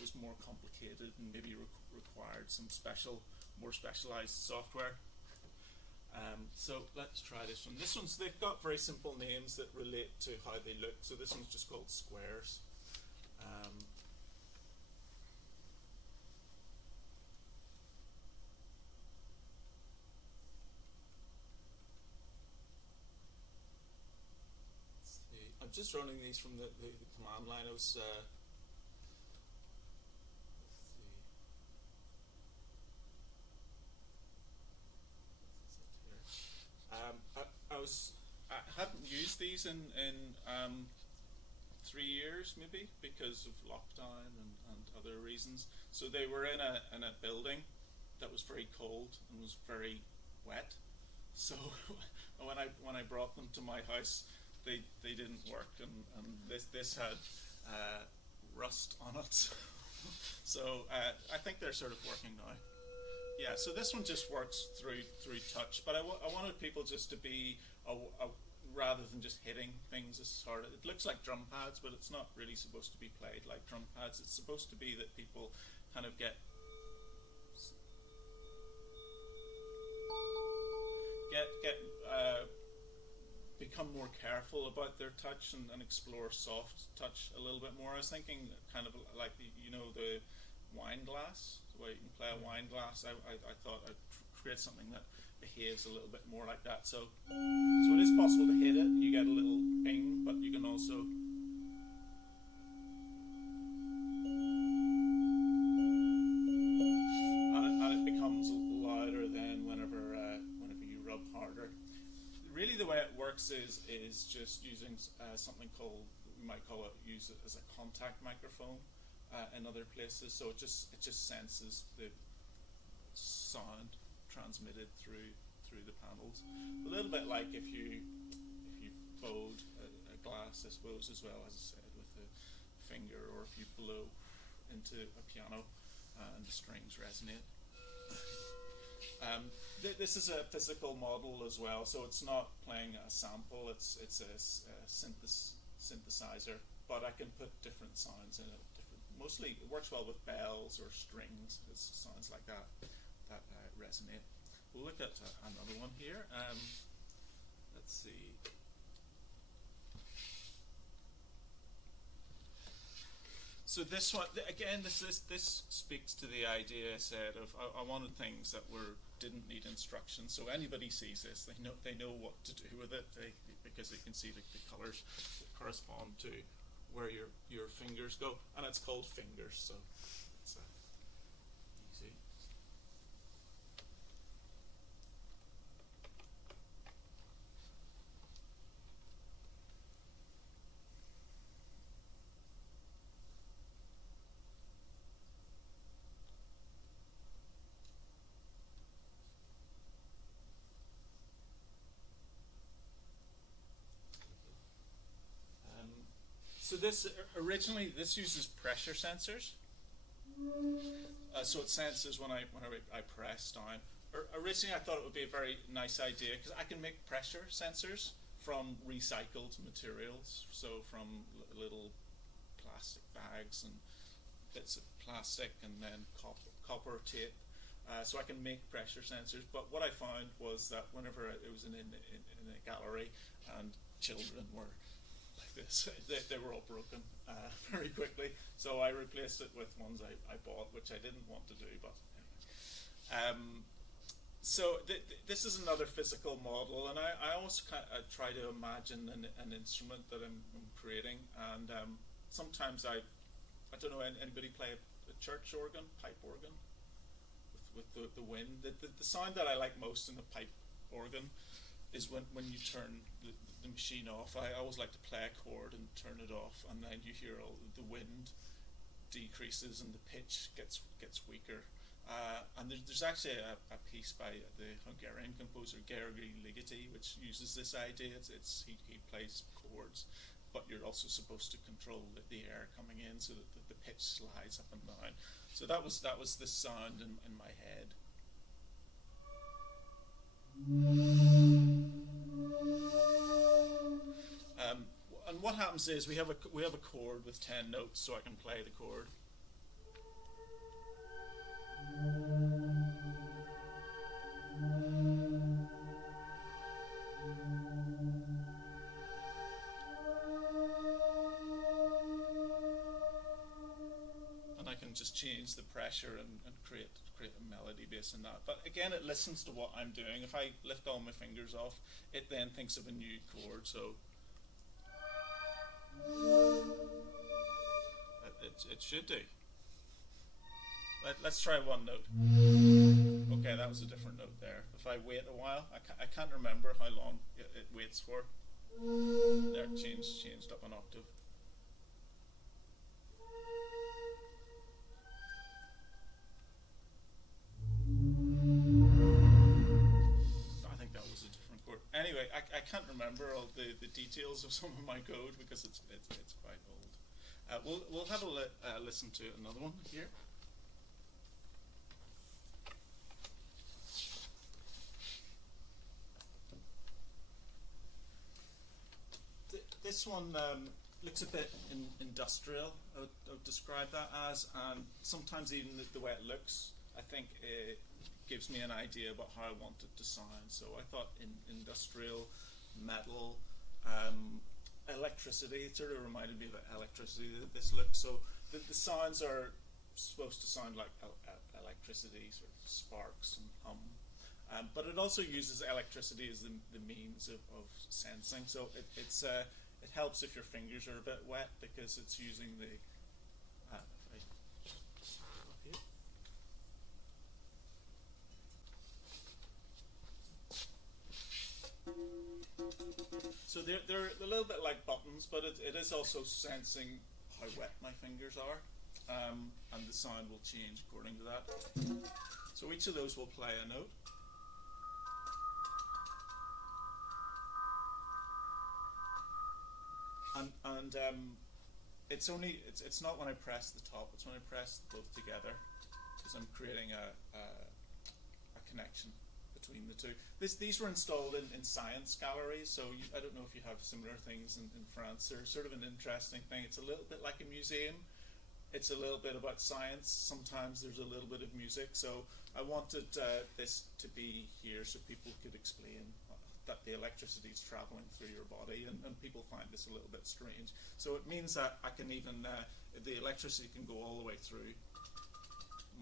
was more complicated and maybe required some more specialized software. So let's try this one. They've got very simple names that relate to how they look. So this one's just called Squares. I'm just running these from the command line. I hadn't used these in 3 years maybe, because of lockdown and other reasons. So they were in a building that was very cold and was very wet. So when I brought them to my house, they didn't work, and this had rust on it. So I think they're sort of working now. Yeah, So this one just works through touch, but I wanted people just to be rather than just hitting things. It looks like drum pads, but it's not really supposed to be played like drum pads. It's supposed to be that people kind of become more careful about their touch and explore soft touch a little bit more. I was thinking kind of like the wine glass, the way you can play a wine glass. I thought I'd create something that behaves a little bit more like that. So it is possible to hit it and you get a little ping, but you can also and it becomes louder then whenever you rub harder. Really, the way it works is just using something called, we might use it as a contact microphone in other places. So it just senses the sound transmitted through the panels. A little bit like if you bowed a glass, I suppose, as well, as I said, with a finger, or if you blow into a piano and the strings resonate. This is a physical model as well, so it's not playing a sample, it's a synthesizer, but I can put different sounds in it. Mostly it works well with bells or strings. It sounds like that resonate. We'll look at another one here. Let's see. So this one again, this speaks to the idea I said of I wanted things that didn't need instruction. So anybody sees this, they know what to do with it, because they can see the colours that correspond to where your fingers go, and it's called fingers, so it's easy. So this uses pressure sensors. So it senses when I press down. Originally, I thought it would be a very nice idea because I can make pressure sensors from recycled materials. So from little plastic bags and bits of plastic, and then copper tape. So I can make pressure sensors. But what I found was that whenever it was in a gallery and children were this, they were all broken very quickly, so I replaced it with ones I bought, which I didn't want to do, but anyway. So this is another physical model, and I always try to imagine an instrument that I'm creating, and sometimes I don't know, anybody play a church organ, pipe organ, with the wind? The sound that I like most in the pipe organ is when you turn the machine off. I always like to play a chord and turn it off, and then you hear all the wind decreases and the pitch gets weaker. And there's actually a piece by the Hungarian composer Gergely Ligeti which uses this idea. He plays chords, but you're also supposed to control the air coming in so that the pitch slides up and down. So that was the sound in my head. And what happens is we have a chord with 10 notes, so I can play the chord. And I can just change the pressure and create a melody based on that. But again, it listens to what I'm doing. If I lift all my fingers off, it then thinks of a new chord. So it should do. Let's try one note. Okay, that was a different note there. If I wait a while, I can't remember how long it waits for. There, it changed up an octave. I think that was a different chord. Anyway, I can't remember all the details of some of my code because it's quite old. We'll have a listen to another one here. this one looks a bit industrial, I would describe that as, and sometimes even the way it looks, I think it gives me an idea about how I want it to sound. So I thought in industrial, metal, electricity, it sort of reminded me of electricity, this look. So the sounds are supposed to sound like electricity, sort of sparks and hum. But it also uses electricity as the means of sensing. So it helps if your fingers are a bit wet because it's using the. So they're a little bit like buttons, but it is also sensing how wet my fingers are, and the sound will change according to that. So each of those will play a note. And it's not when I press the top, it's when I press both together, because I'm creating a connection between the two. These were installed in science galleries, so I don't know if you have similar things in France. They're sort of an interesting thing. It's a little bit like a museum. It's a little bit about science. Sometimes there's a little bit of music. So I wanted this to be here so people could explain that the electricity is traveling through your body, and people find this a little bit strange. So it means that I can even, the electricity can go all the way through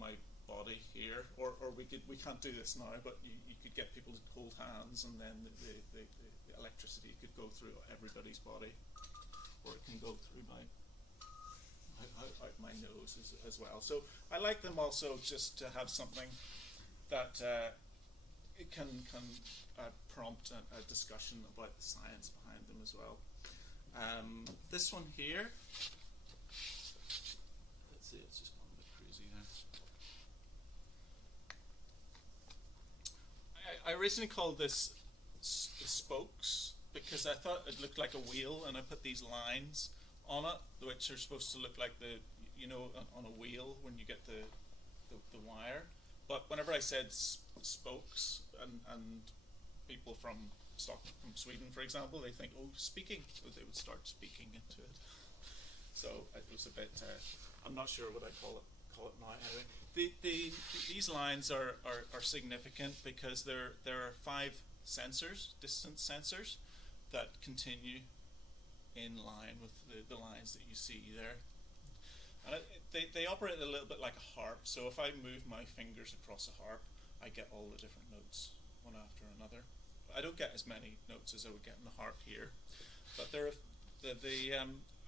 my body here, or we can't do this now, but you could get people to hold hands, and then the electricity could go through everybody's body, or it can go through out my nose as well. So I like them also just to have something that it can prompt a discussion about the science behind them as well. This one here, let's see, it's just gone a bit crazy there. I originally called this spokes because I thought it looked like a wheel, and I put these lines on it, which are supposed to look like on a wheel when you get the wire. But whenever I said spokes, and people from Sweden, for example, they think, oh, speaking, so they would start speaking into it. So it was a bit. I'm not sure what I call it now. Anyway, these lines are significant because there are 5 sensors, distance sensors, that continue in line with the lines that you see there. And they operate a little bit like a harp. So if I move my fingers across a harp, I get all the different notes one after another. I don't get as many notes as I would get in the harp here, but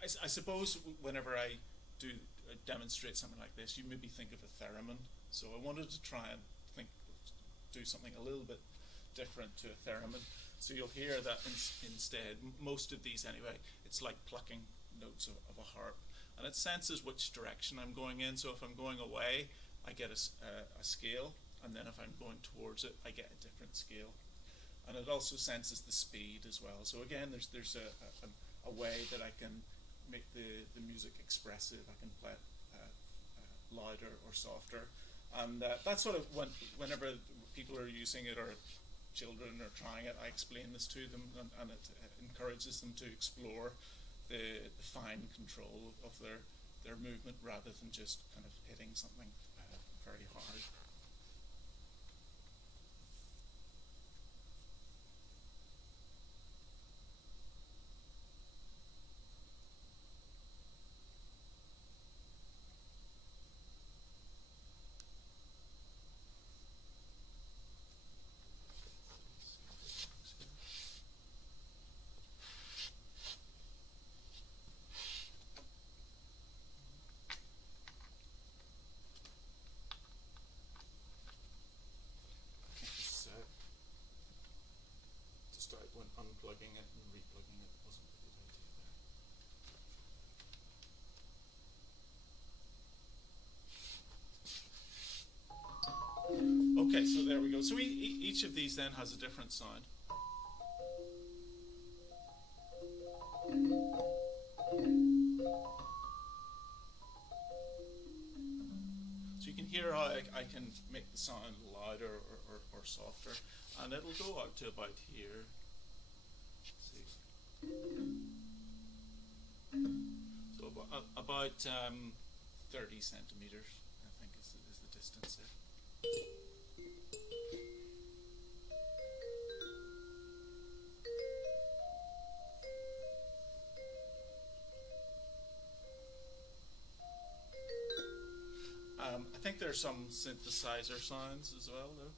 I suppose whenever I do demonstrate something like this, you maybe think of a theremin. So I wanted to try and do something a little bit different to a theremin. So you'll hear that instead, most of these anyway, it's like plucking notes of a harp. And it senses which direction I'm going in. So if I'm going away, I get a scale, and then if I'm going towards it, I get a different scale. And it also senses the speed as well. So again, there's a way that I can make the music expressive. I can play it louder or softer. And that's sort of whenever people are using it, or children are trying it, I explain this to them, and it encourages them to explore the fine control of their movement rather than just kind of hitting something very hard. When unplugging it and replugging it wasn't a good idea there. Okay, so there we go. So each of these then has a different sound. So you can hear how I can make the sound louder or softer, and it'll go out to about here. Let's see. So about 30 centimeters, I think, is the distance there. I think there's some synthesizer sounds as well, though.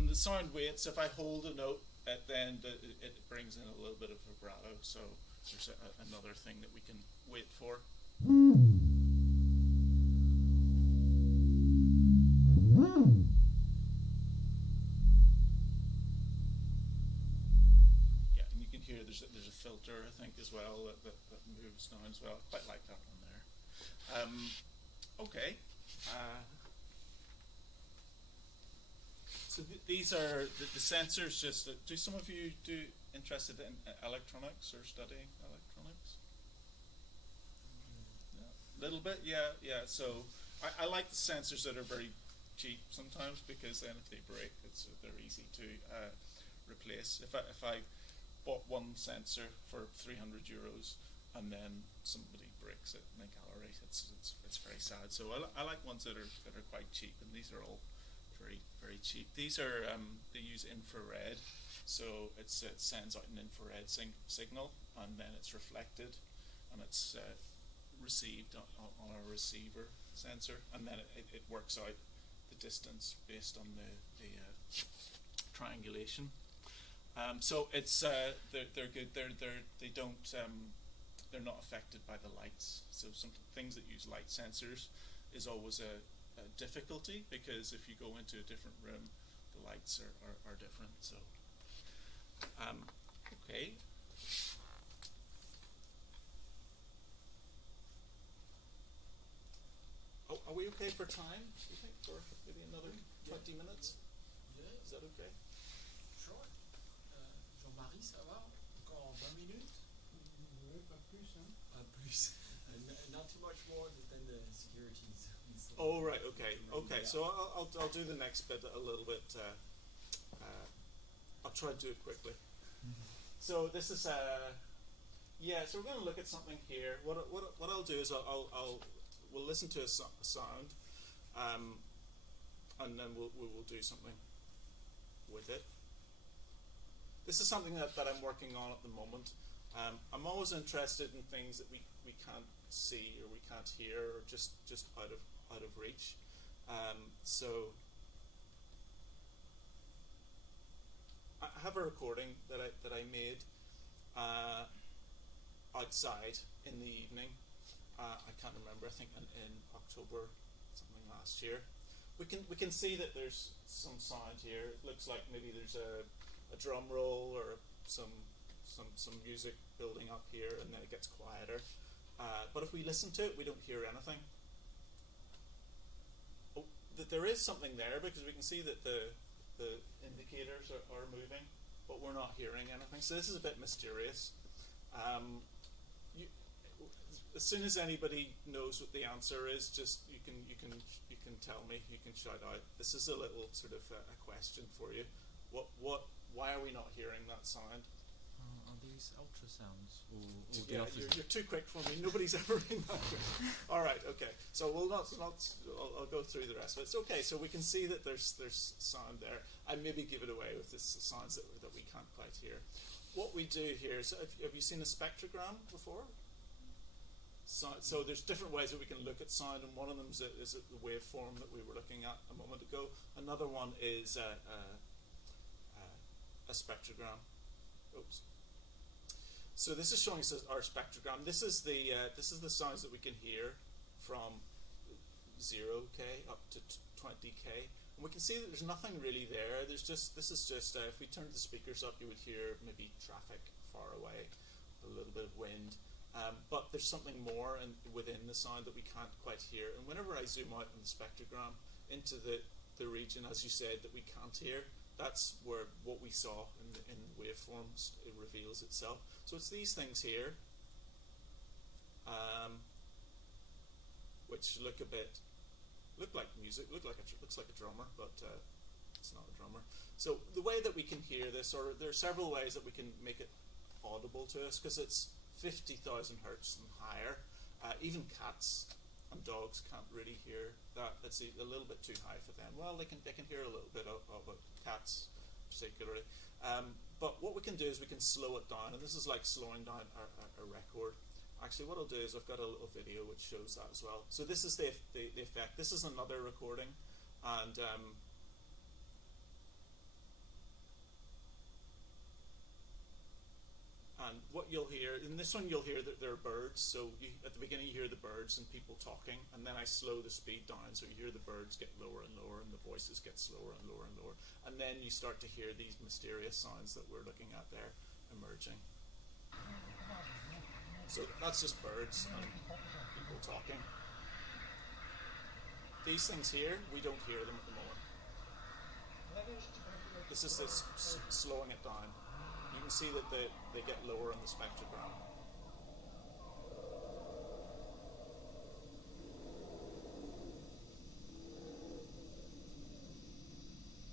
And the sound waits. If I hold a note, then it brings in a little bit of vibrato. So there's another thing that we can wait for. Yeah, and you can hear there's a filter, I think, as well that moves down as well. I quite like that one there. Okay. So these are the sensors. Just do some of you interested in electronics or studying electronics? A little bit, yeah. So I like the sensors that are very cheap sometimes, because then if they break, they're easy to replace. If I bought one sensor for €300 and then somebody breaks it in a gallery, it's very sad. So I like ones that are quite cheap, and these are all very, very cheap. These are they use infrared, so it sends out an infrared signal, and then it's reflected, and it's received on a receiver sensor, and then it works out the distance based on the triangulation. So it's they're good. They don't they're not affected by the lights. So some things that use light sensors is always a difficulty, because if you go into a different room, the lights are different. So okay. Oh, are we okay for time, do you think, for maybe another 20 minutes? Yeah. Is that okay? Sure. Jean-Marie, ça va? Encore 20 minutes? Ouais, pas plus, hein. Pas plus. Not too much more than the securities. Oh, right, okay. So I'll do the next bit a little bit. I'll try to do it quickly. So this is yeah. So we're going to look at something here. What I'll do is we'll listen to a sound, and then we will do something with it. This is something that I'm working on at the moment. I'm always interested in things that we can't see or we can't hear, or just out of reach. So I have a recording that I made outside in the evening. I can't remember. I think in October, something last year. We can see that there's some sound here. It looks like maybe there's a drum roll or some music building up here, and then it gets quieter. But if we listen to it, we don't hear anything. Oh, that there is something there, because we can see that the indicators are moving, but we're not hearing anything. So this is a bit mysterious. As soon as anybody knows what the answer is, just you can tell me. You can shout out. This is a little sort of a question for you. Why are we not hearing that sound? Are these ultrasounds or the Yeah, opposite? you're too quick for me. Nobody's ever in that. All right, okay. So we'll not. I'll go through the rest of it. It's okay. So we can see that there's sound there. I maybe give it away with this sounds that we can't quite hear. What we do here is, have you seen a spectrogram before? So there's different ways that we can look at sound, and one of them is the waveform that we were looking at a moment ago. Another one is a spectrogram. Oops. So this is showing us our spectrogram. This is the sounds that we can hear from 0K up to 20K, and we can see that there's nothing really there. This is just if we turn the speakers up, you would hear maybe traffic far away, a little bit of wind. But there's something more within the sound that we can't quite hear. And whenever I zoom out on the spectrogram into the region, as you said, that we can't hear, that's where what we saw in the waveforms, it reveals itself. So it's these things here, which look like music, looks like a drummer, but It's not a drummer. So the way that we can hear this, or there are several ways that we can make it audible to us, because it's 50,000 hertz and higher. Even cats and dogs can't really hear that. It's a little bit too high for them. Well, they can hear a little bit of it, cats particularly. But what we can do is we can slow it down, and this is like slowing down a record. Actually, what I'll do is I've got a little video which shows that as well. So this is the effect. This is another recording, and what you'll hear, in this one you'll hear that there are birds, so at the beginning you hear the birds and people talking, and then I slow the speed down so you hear the birds get lower and lower and the voices get slower and lower and lower, and then you start to hear these mysterious sounds that we're looking at there emerging. So that's just birds and people talking. These things here, we don't hear them at the moment. This is this slowing it down. You can see that they get lower on the spectrogram.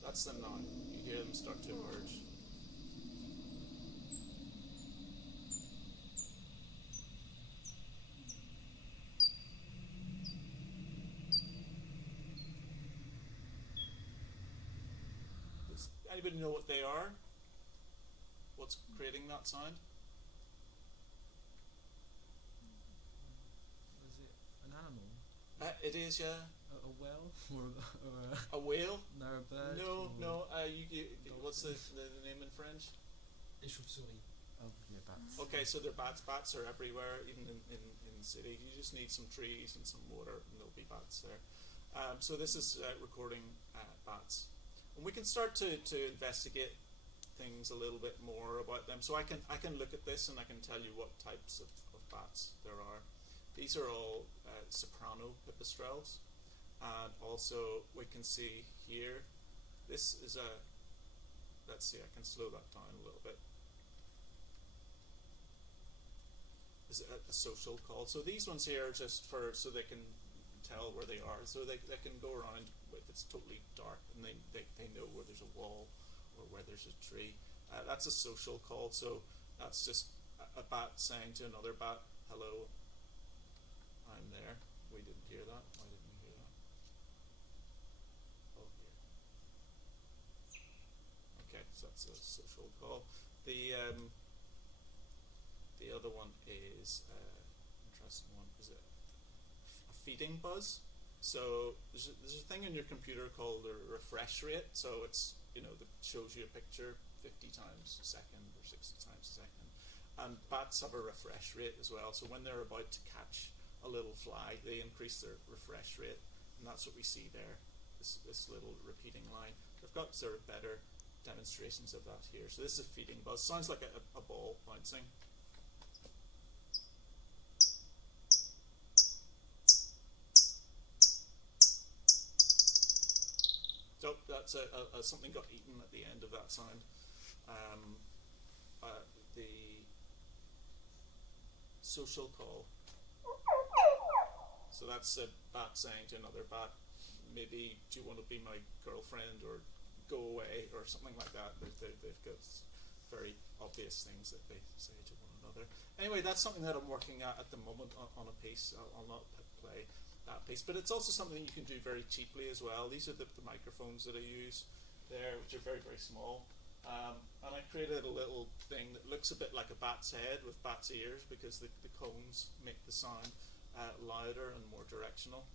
That's them now. You hear them start to emerge. Does anybody know what they are? What's creating that sound? Was it an animal? It is, yeah. A whale? Or A whale? no, a bird? No, or no. What's the name in French? Les chauves-souris. Oh, yeah, bats. Okay, so they're bats. Bats are everywhere, even in the city. You just need some trees and some water, and there'll be bats there. So this is recording bats, and we can start to investigate things a little bit more about them. So I can look at this and I can tell you what types of bats there are. These are all soprano pipistrelles, and also we can see here. This is a. Let's see. I can slow that down a little bit. Is a social call. So these ones here are just so they can tell where they are. So they can go around if it's totally dark and they know where there's a wall or where there's a tree. That's a social call. So that's just a bat saying to another bat, "Hello, I'm there." We didn't hear that. Why didn't we hear that? Oh, here. Okay, so that's a social call. The other one is interesting one. Is it a feeding buzz? So there's a thing in your computer called a refresh rate. So it's that shows you a picture 50 times a second or 60 times a second. And bats have a refresh rate as well. So when they're about to catch a little fly, they increase their refresh rate, and that's what we see there. This little repeating line. I've got sort of better demonstrations of that here. So this is a feeding buzz. Sounds like a ball bouncing. So that's something got eaten at the end of that sound. The social call. So that's a bat saying to another bat, maybe, "Do you want to be my girlfriend?" or "Go away," or something like that. They've got very obvious things that they say to one another. Anyway, that's something that I'm working at the moment on a piece. I'll not play that piece, but it's also something you can do very cheaply as well. These are the microphones that I use there, which are very, very small. And I created a little thing that looks a bit like a bat's head with bat's ears, because the cones make the sound louder and more directional.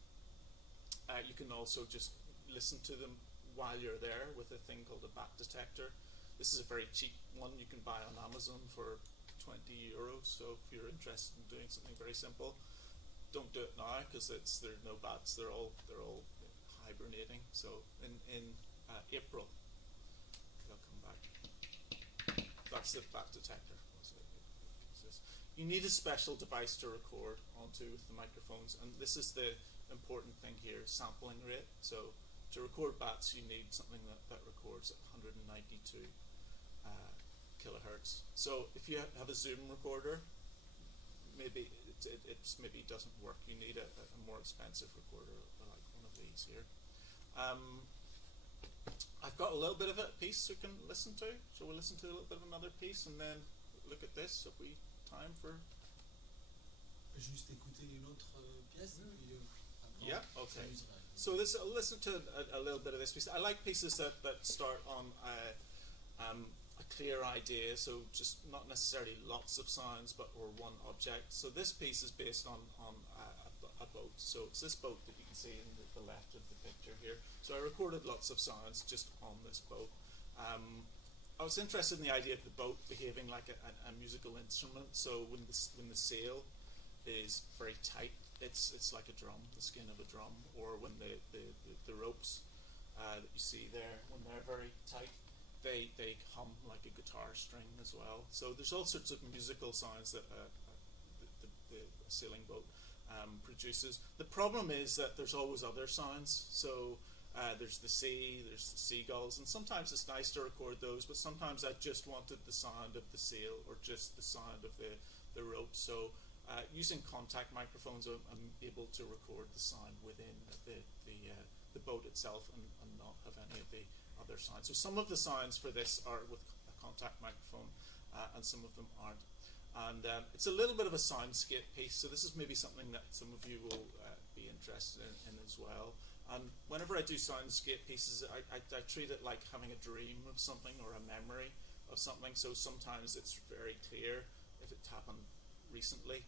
You can also just listen to them while you're there with a thing called a bat detector. This is a very cheap one you can buy on Amazon for €20. So if you're interested in doing something very simple, don't do it now, because there are no bats. They're all hibernating. So in April they'll come back. That's the bat detector. You need a special device to record onto with the microphones, and this is the important thing here: sampling rate. So to record bats, you need something that records at 192 kilohertz. So if you have a Zoom recorder, maybe it doesn't work. You need a more expensive recorder, like one of these here. I've got a little bit of a piece we can listen to. Shall we listen to a little bit of another piece and then look at this? Have we time for? Juste écouter une autre pièce et puis après Yeah, on okay. s'amusera. So this, I'll listen to a little bit of this piece. I like pieces that start on a clear idea, so just not necessarily lots of sounds, but or one object. So this piece is based on a boat. So it's this boat that you can see in the left of the picture here. So I recorded lots of sounds just on this boat. I was interested in the idea of the boat behaving like a musical instrument. So when the sail is very tight, it's like a drum, the skin of a drum, or when the ropes that you see there, when they're very tight, they hum like a guitar string as well. So there's all sorts of musical sounds that the sailing boat produces. The problem is that there's always other sounds. So there's the sea, there's the seagulls, and sometimes it's nice to record those, but sometimes I just wanted the sound of the sail or just the sound of the rope. So using contact microphones, I'm able to record the sound within the boat itself and not have any of the other sounds. So some of the sounds for this are with a contact microphone, and some of them aren't. And it's a little bit of a soundscape piece, so this is maybe something that some of you will be interested in as well. And whenever I do soundscape pieces, I treat it like having a dream of something or a memory of something. So sometimes it's very clear if it happened recently,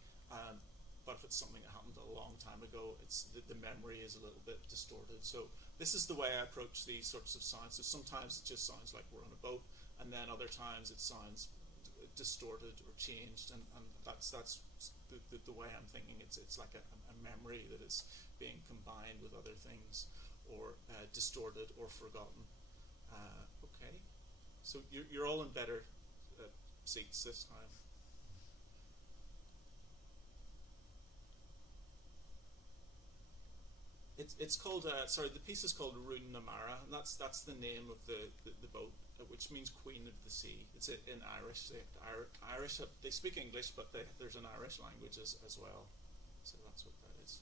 but if it's something that happened a long time ago, it's the memory is a little bit distorted. So this is the way I approach these sorts of sounds. So sometimes it just sounds like we're on a boat, and then other times it sounds distorted or changed, and that's the way I'm thinking. It's like a memory that is being combined with other things, or distorted or forgotten. Okay, so you're all in better seats this time. It's called the piece is called Rún na Mara, and that's the name of the boat, which means Queen of the Sea. It's in Irish. Irish they speak English, but there's an Irish language as well. So that's what that is.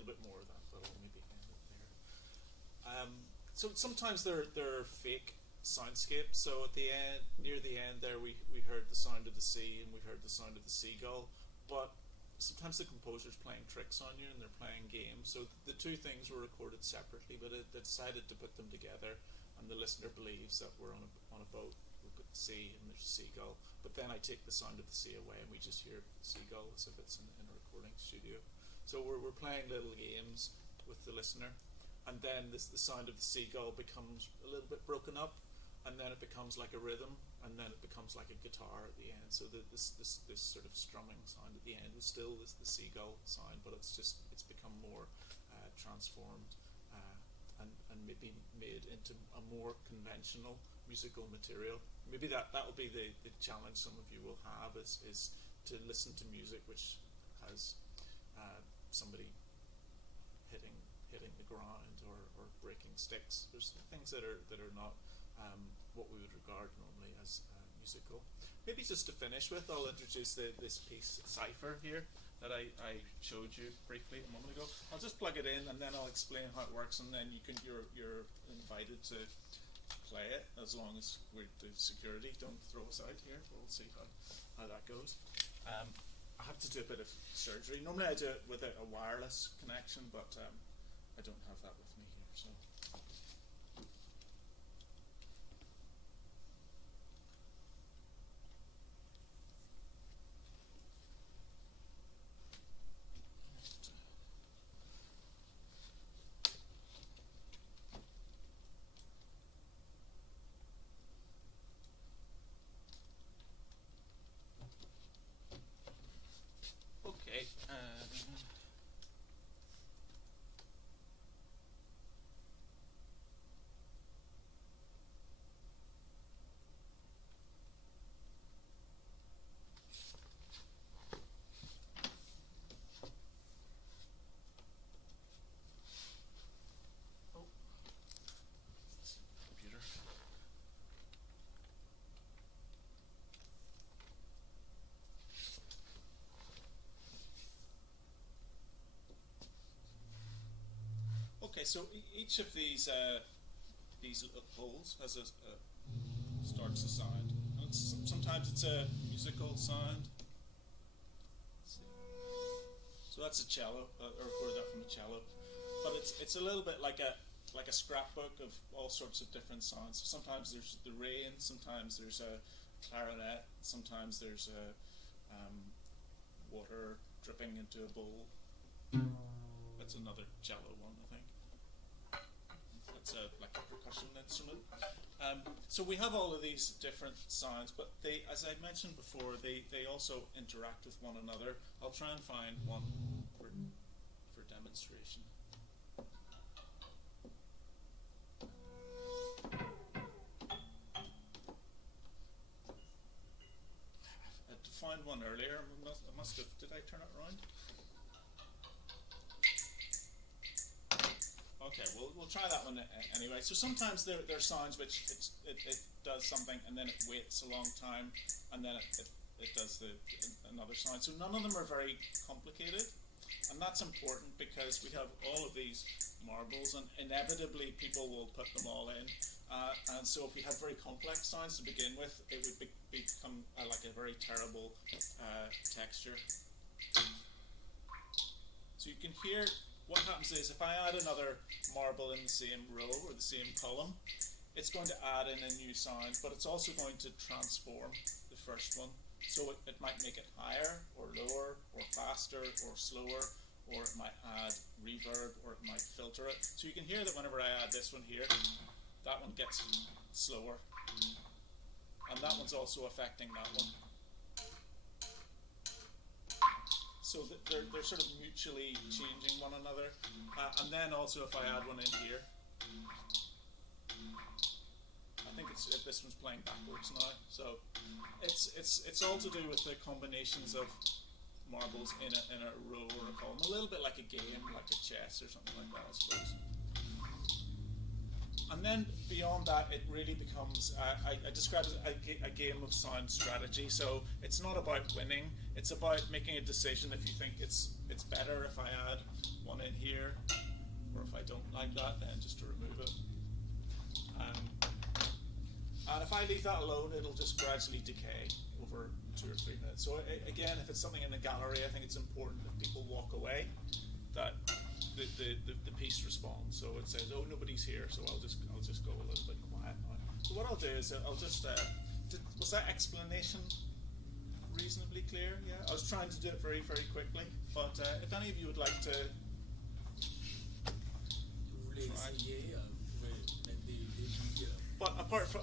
little bit more of that, but I'll maybe end it there. So sometimes they're fake soundscapes. So at the end, near the end there, we heard the sound of the sea and we heard the sound of the seagull. But sometimes the composer's playing tricks on you and they're playing games. So the two things were recorded separately, but they decided to put them together, and the listener believes that we're on a boat, we've got the sea and there's a seagull. But then I take the sound of the sea away and we just hear the seagull as if it's in a recording studio. So we're playing little games with the listener, and then the sound of the seagull becomes a little bit broken up, and then it becomes like a rhythm, and then it becomes like a guitar at the end. So this sort of strumming sound at the end is still the seagull sound, but it's become more transformed and maybe made into a more conventional musical material. Maybe that will be the challenge some of you will have is to listen to music which has somebody hitting the ground or breaking sticks. There's things that are not what we would regard normally as musical. Maybe just to finish with, I'll introduce this piece, Cypher, here, that I showed you briefly a moment ago. I'll just plug it in and then I'll explain how it works, and then you're invited to play it, as long as the security don't throw us out here. We'll see how that goes. I have to do a bit of surgery. Normally I do it with a wireless connection, but I don't have that with me here. So. Okay. Computer. Okay, so each of these little holes has starts a sound. And sometimes it's a musical sound. Let's see. So that's a cello. I recorded that from a cello, but it's a little bit like a scrapbook of all sorts of different sounds. So sometimes there's the rain. Sometimes there's a clarinet. Sometimes there's water dripping into a bowl. That's another cello one, I think. That's like a percussion instrument. So we have all of these different sounds, but they, as I mentioned before, they also interact with one another. I'll try and find one for demonstration. I had to find one earlier. I must have. Did I turn it around? Okay, we'll try that one anyway. So sometimes there are sounds which it does something and then it waits a long time and then it does another sound. So none of them are very complicated, and that's important because we have all of these marbles and inevitably people will put them all in. And so if we had very complex sounds to begin with, it would become like a very terrible texture. So you can hear. What happens is if I add another marble in the same row or the same column, it's going to add in a new sound, but it's also going to transform the first one. So it might make it higher or lower or faster or slower, or it might add reverb or it might filter it. So you can hear that whenever I add this one here, that one gets slower. And that one's also affecting that one. So they're sort of mutually changing one another. And then also if I add one in here, I think this one's playing backwards now. So it's all to do with the combinations of marbles in a row or a column. A little bit like a game, like a chess or something like that, I suppose. And then beyond that, it really becomes, I describe it as a game of sound strategy. So it's not about winning, it's about making a decision if you think it's better if I add one in here, or if I don't like that, then just to remove it. And if I leave that alone, it'll just gradually decay over 2 or 3 minutes. So again, if it's something in the gallery, I think it's important that people walk away, that the piece responds. So it says, oh, nobody's here, so I'll just go a little bit quiet now. So what I'll do is I'll just was that explanation reasonably clear? Yeah, I was trying to do it very, very quickly, but if any of you would like to try. But apart from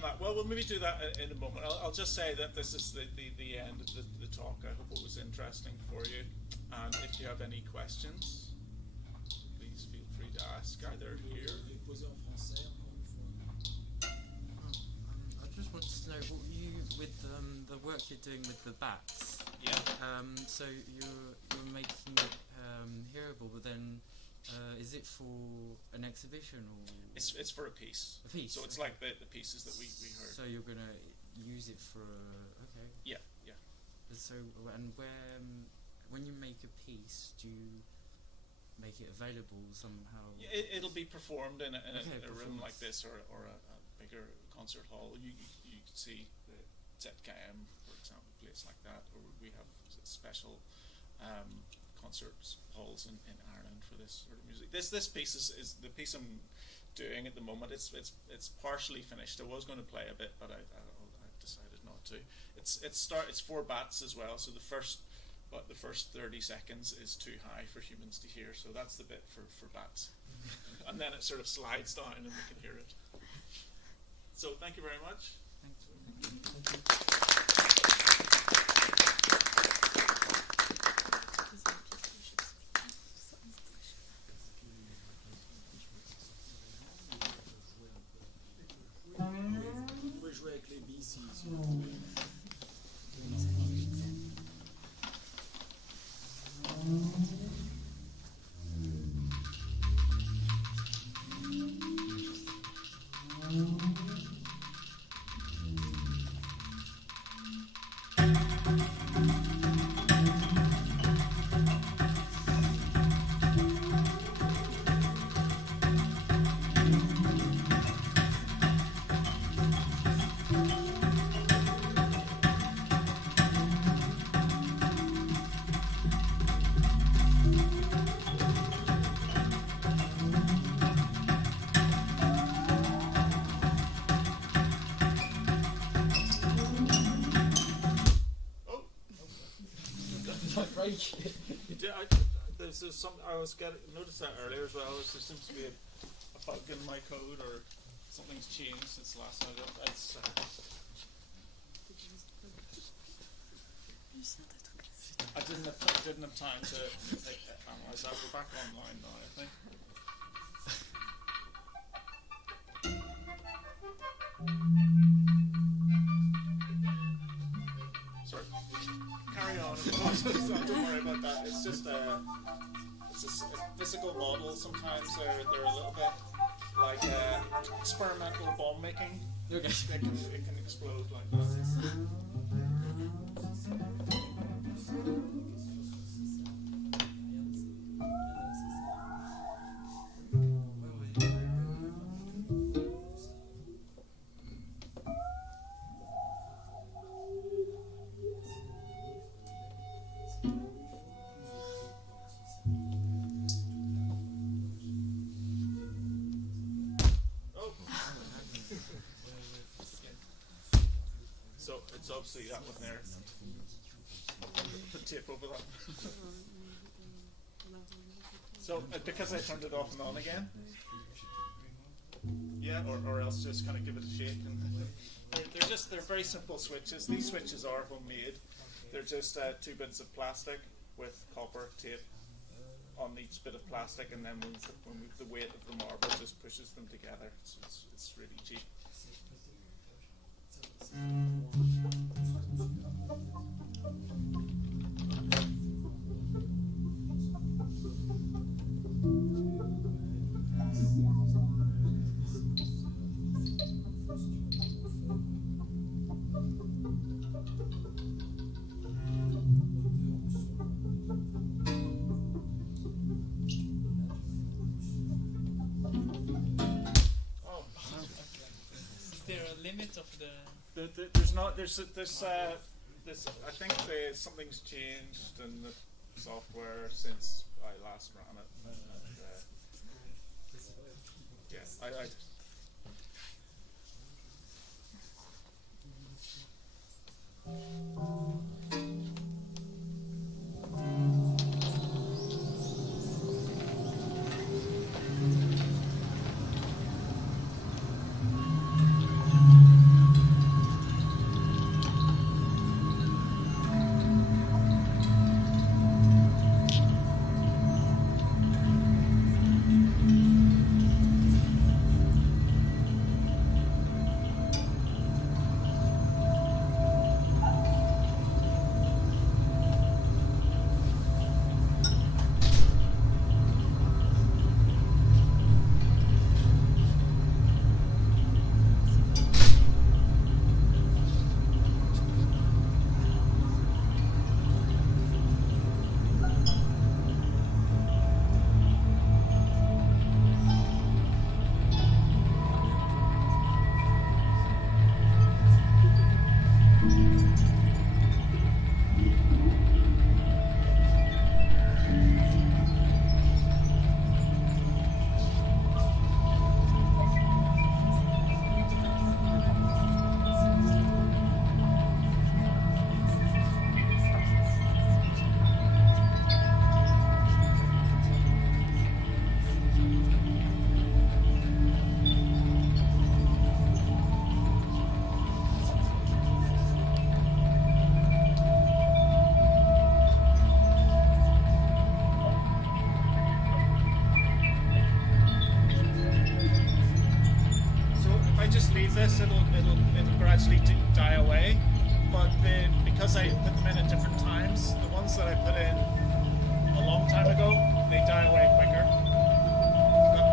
that, well, we'll maybe do that in a moment. I'll just say that this is the end of the talk. I hope it was interesting for you. And if you have any questions, please feel free to ask either here. I just wanted to know what you with the work you're doing with the bats. Yeah. So you're making it hearable, but then is it for an exhibition or? It's for a piece. A piece. So it's like the pieces that we heard. So you're gonna use it for okay. Yeah. So and when you make a piece, do you make it available somehow? Yeah, it'll be performed in a room performance. like this, or a bigger concert hall. You can see the ZKM, for example, a place like that, or we have special concert halls in Ireland for this sort of music. This piece is the piece I'm doing at the moment. It's partially finished. I was going to play a bit, but I've decided not to. It's 4 bats as well. So the first 30 seconds is too high for humans to hear. So that's the bit for bats, and then it sort of slides down and we can hear it. So thank you very much. Vous pouvez jouer avec les BC si vous voulez. There's some. Noticed that earlier as well. There seems to be a bug in my code, or something's changed since last time. I didn't have time to analyze that. We're back online now, I think. Sorry. Carry on. Don't worry about that. It's just it's a physical model. Sometimes they're a little bit like experimental bomb making. Okay. It can explode like that. So it's obviously that one there. Put tape over that. So because I turned it off and on again. Yeah, or else just kind of give it a shake. And they're very simple switches. These switches are homemade. They're just 2 bits of plastic with copper tape on each bit of plastic, and then when the weight of the marble just pushes them together. It's really cheap. limit of the? There's not. There's. I think something's changed in the software since I last ran it. Yeah, I this, it'll gradually die away. But because I put them in at different times, the ones that I put in a long time ago, they die away quicker.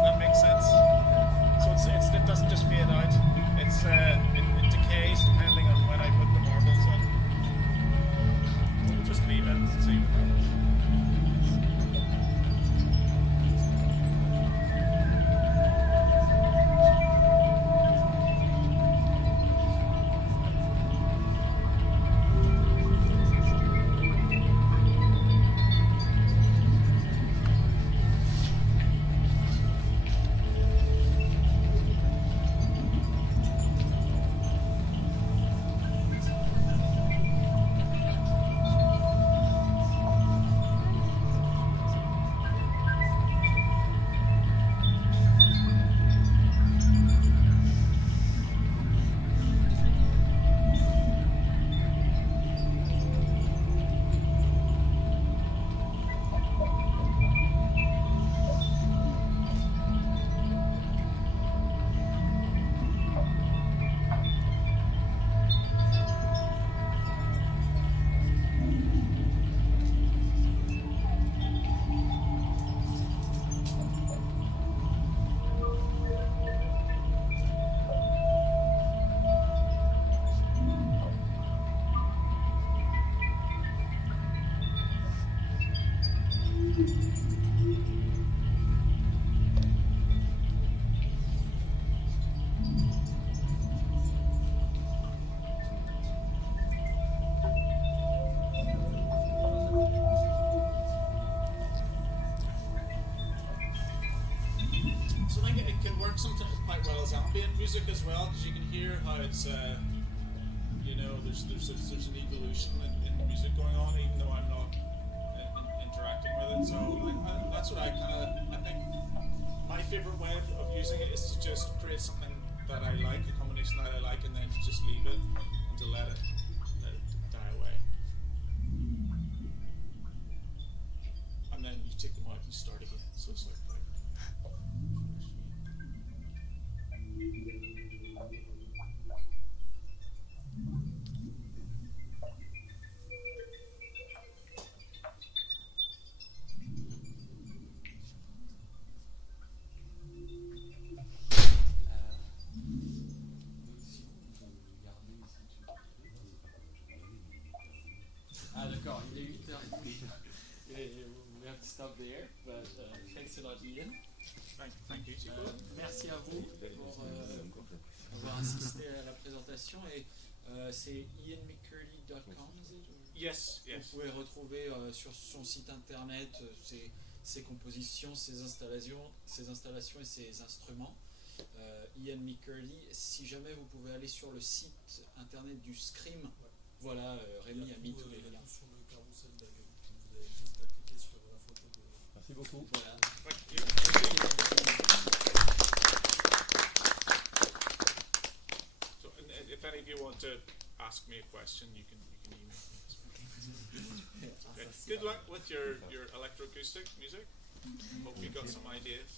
That makes sense. So it doesn't just fade out. It decays depending on when I put the marbles in. We'll just leave it and see what happens. Sometimes quite well as ambient music as well, because you can hear how it's there's an evolution in the music going on, even though I'm not interacting with it. So that's what I think my favorite way of using it is to just create something that I like, a combination that I like, and then to just leave it and to let it die away. And then you take them out and start again. So it's like d'accord, il est 8h30. We have to stop there, but thanks a lot, Iain. Thank you. Merci à vous pour d'avoir assisté à la présentation. Et c'est iainmccurdy.com. Yes, Vous yes. pouvez retrouver sur son site internet ses compositions, ses installations et ses instruments. Iain McCurdy. Si jamais vous pouvez aller sur le site internet du Scrime, voilà, Rémi a mis tous les liens. Sur le carrousel d'accueil. Vous avez juste à cliquer sur la photo de. Merci beaucoup. Voilà. Thank you. So, and if any of you want to ask me a question, you can email me. Okay. Good luck with your electroacoustic music. Hope you got some ideas.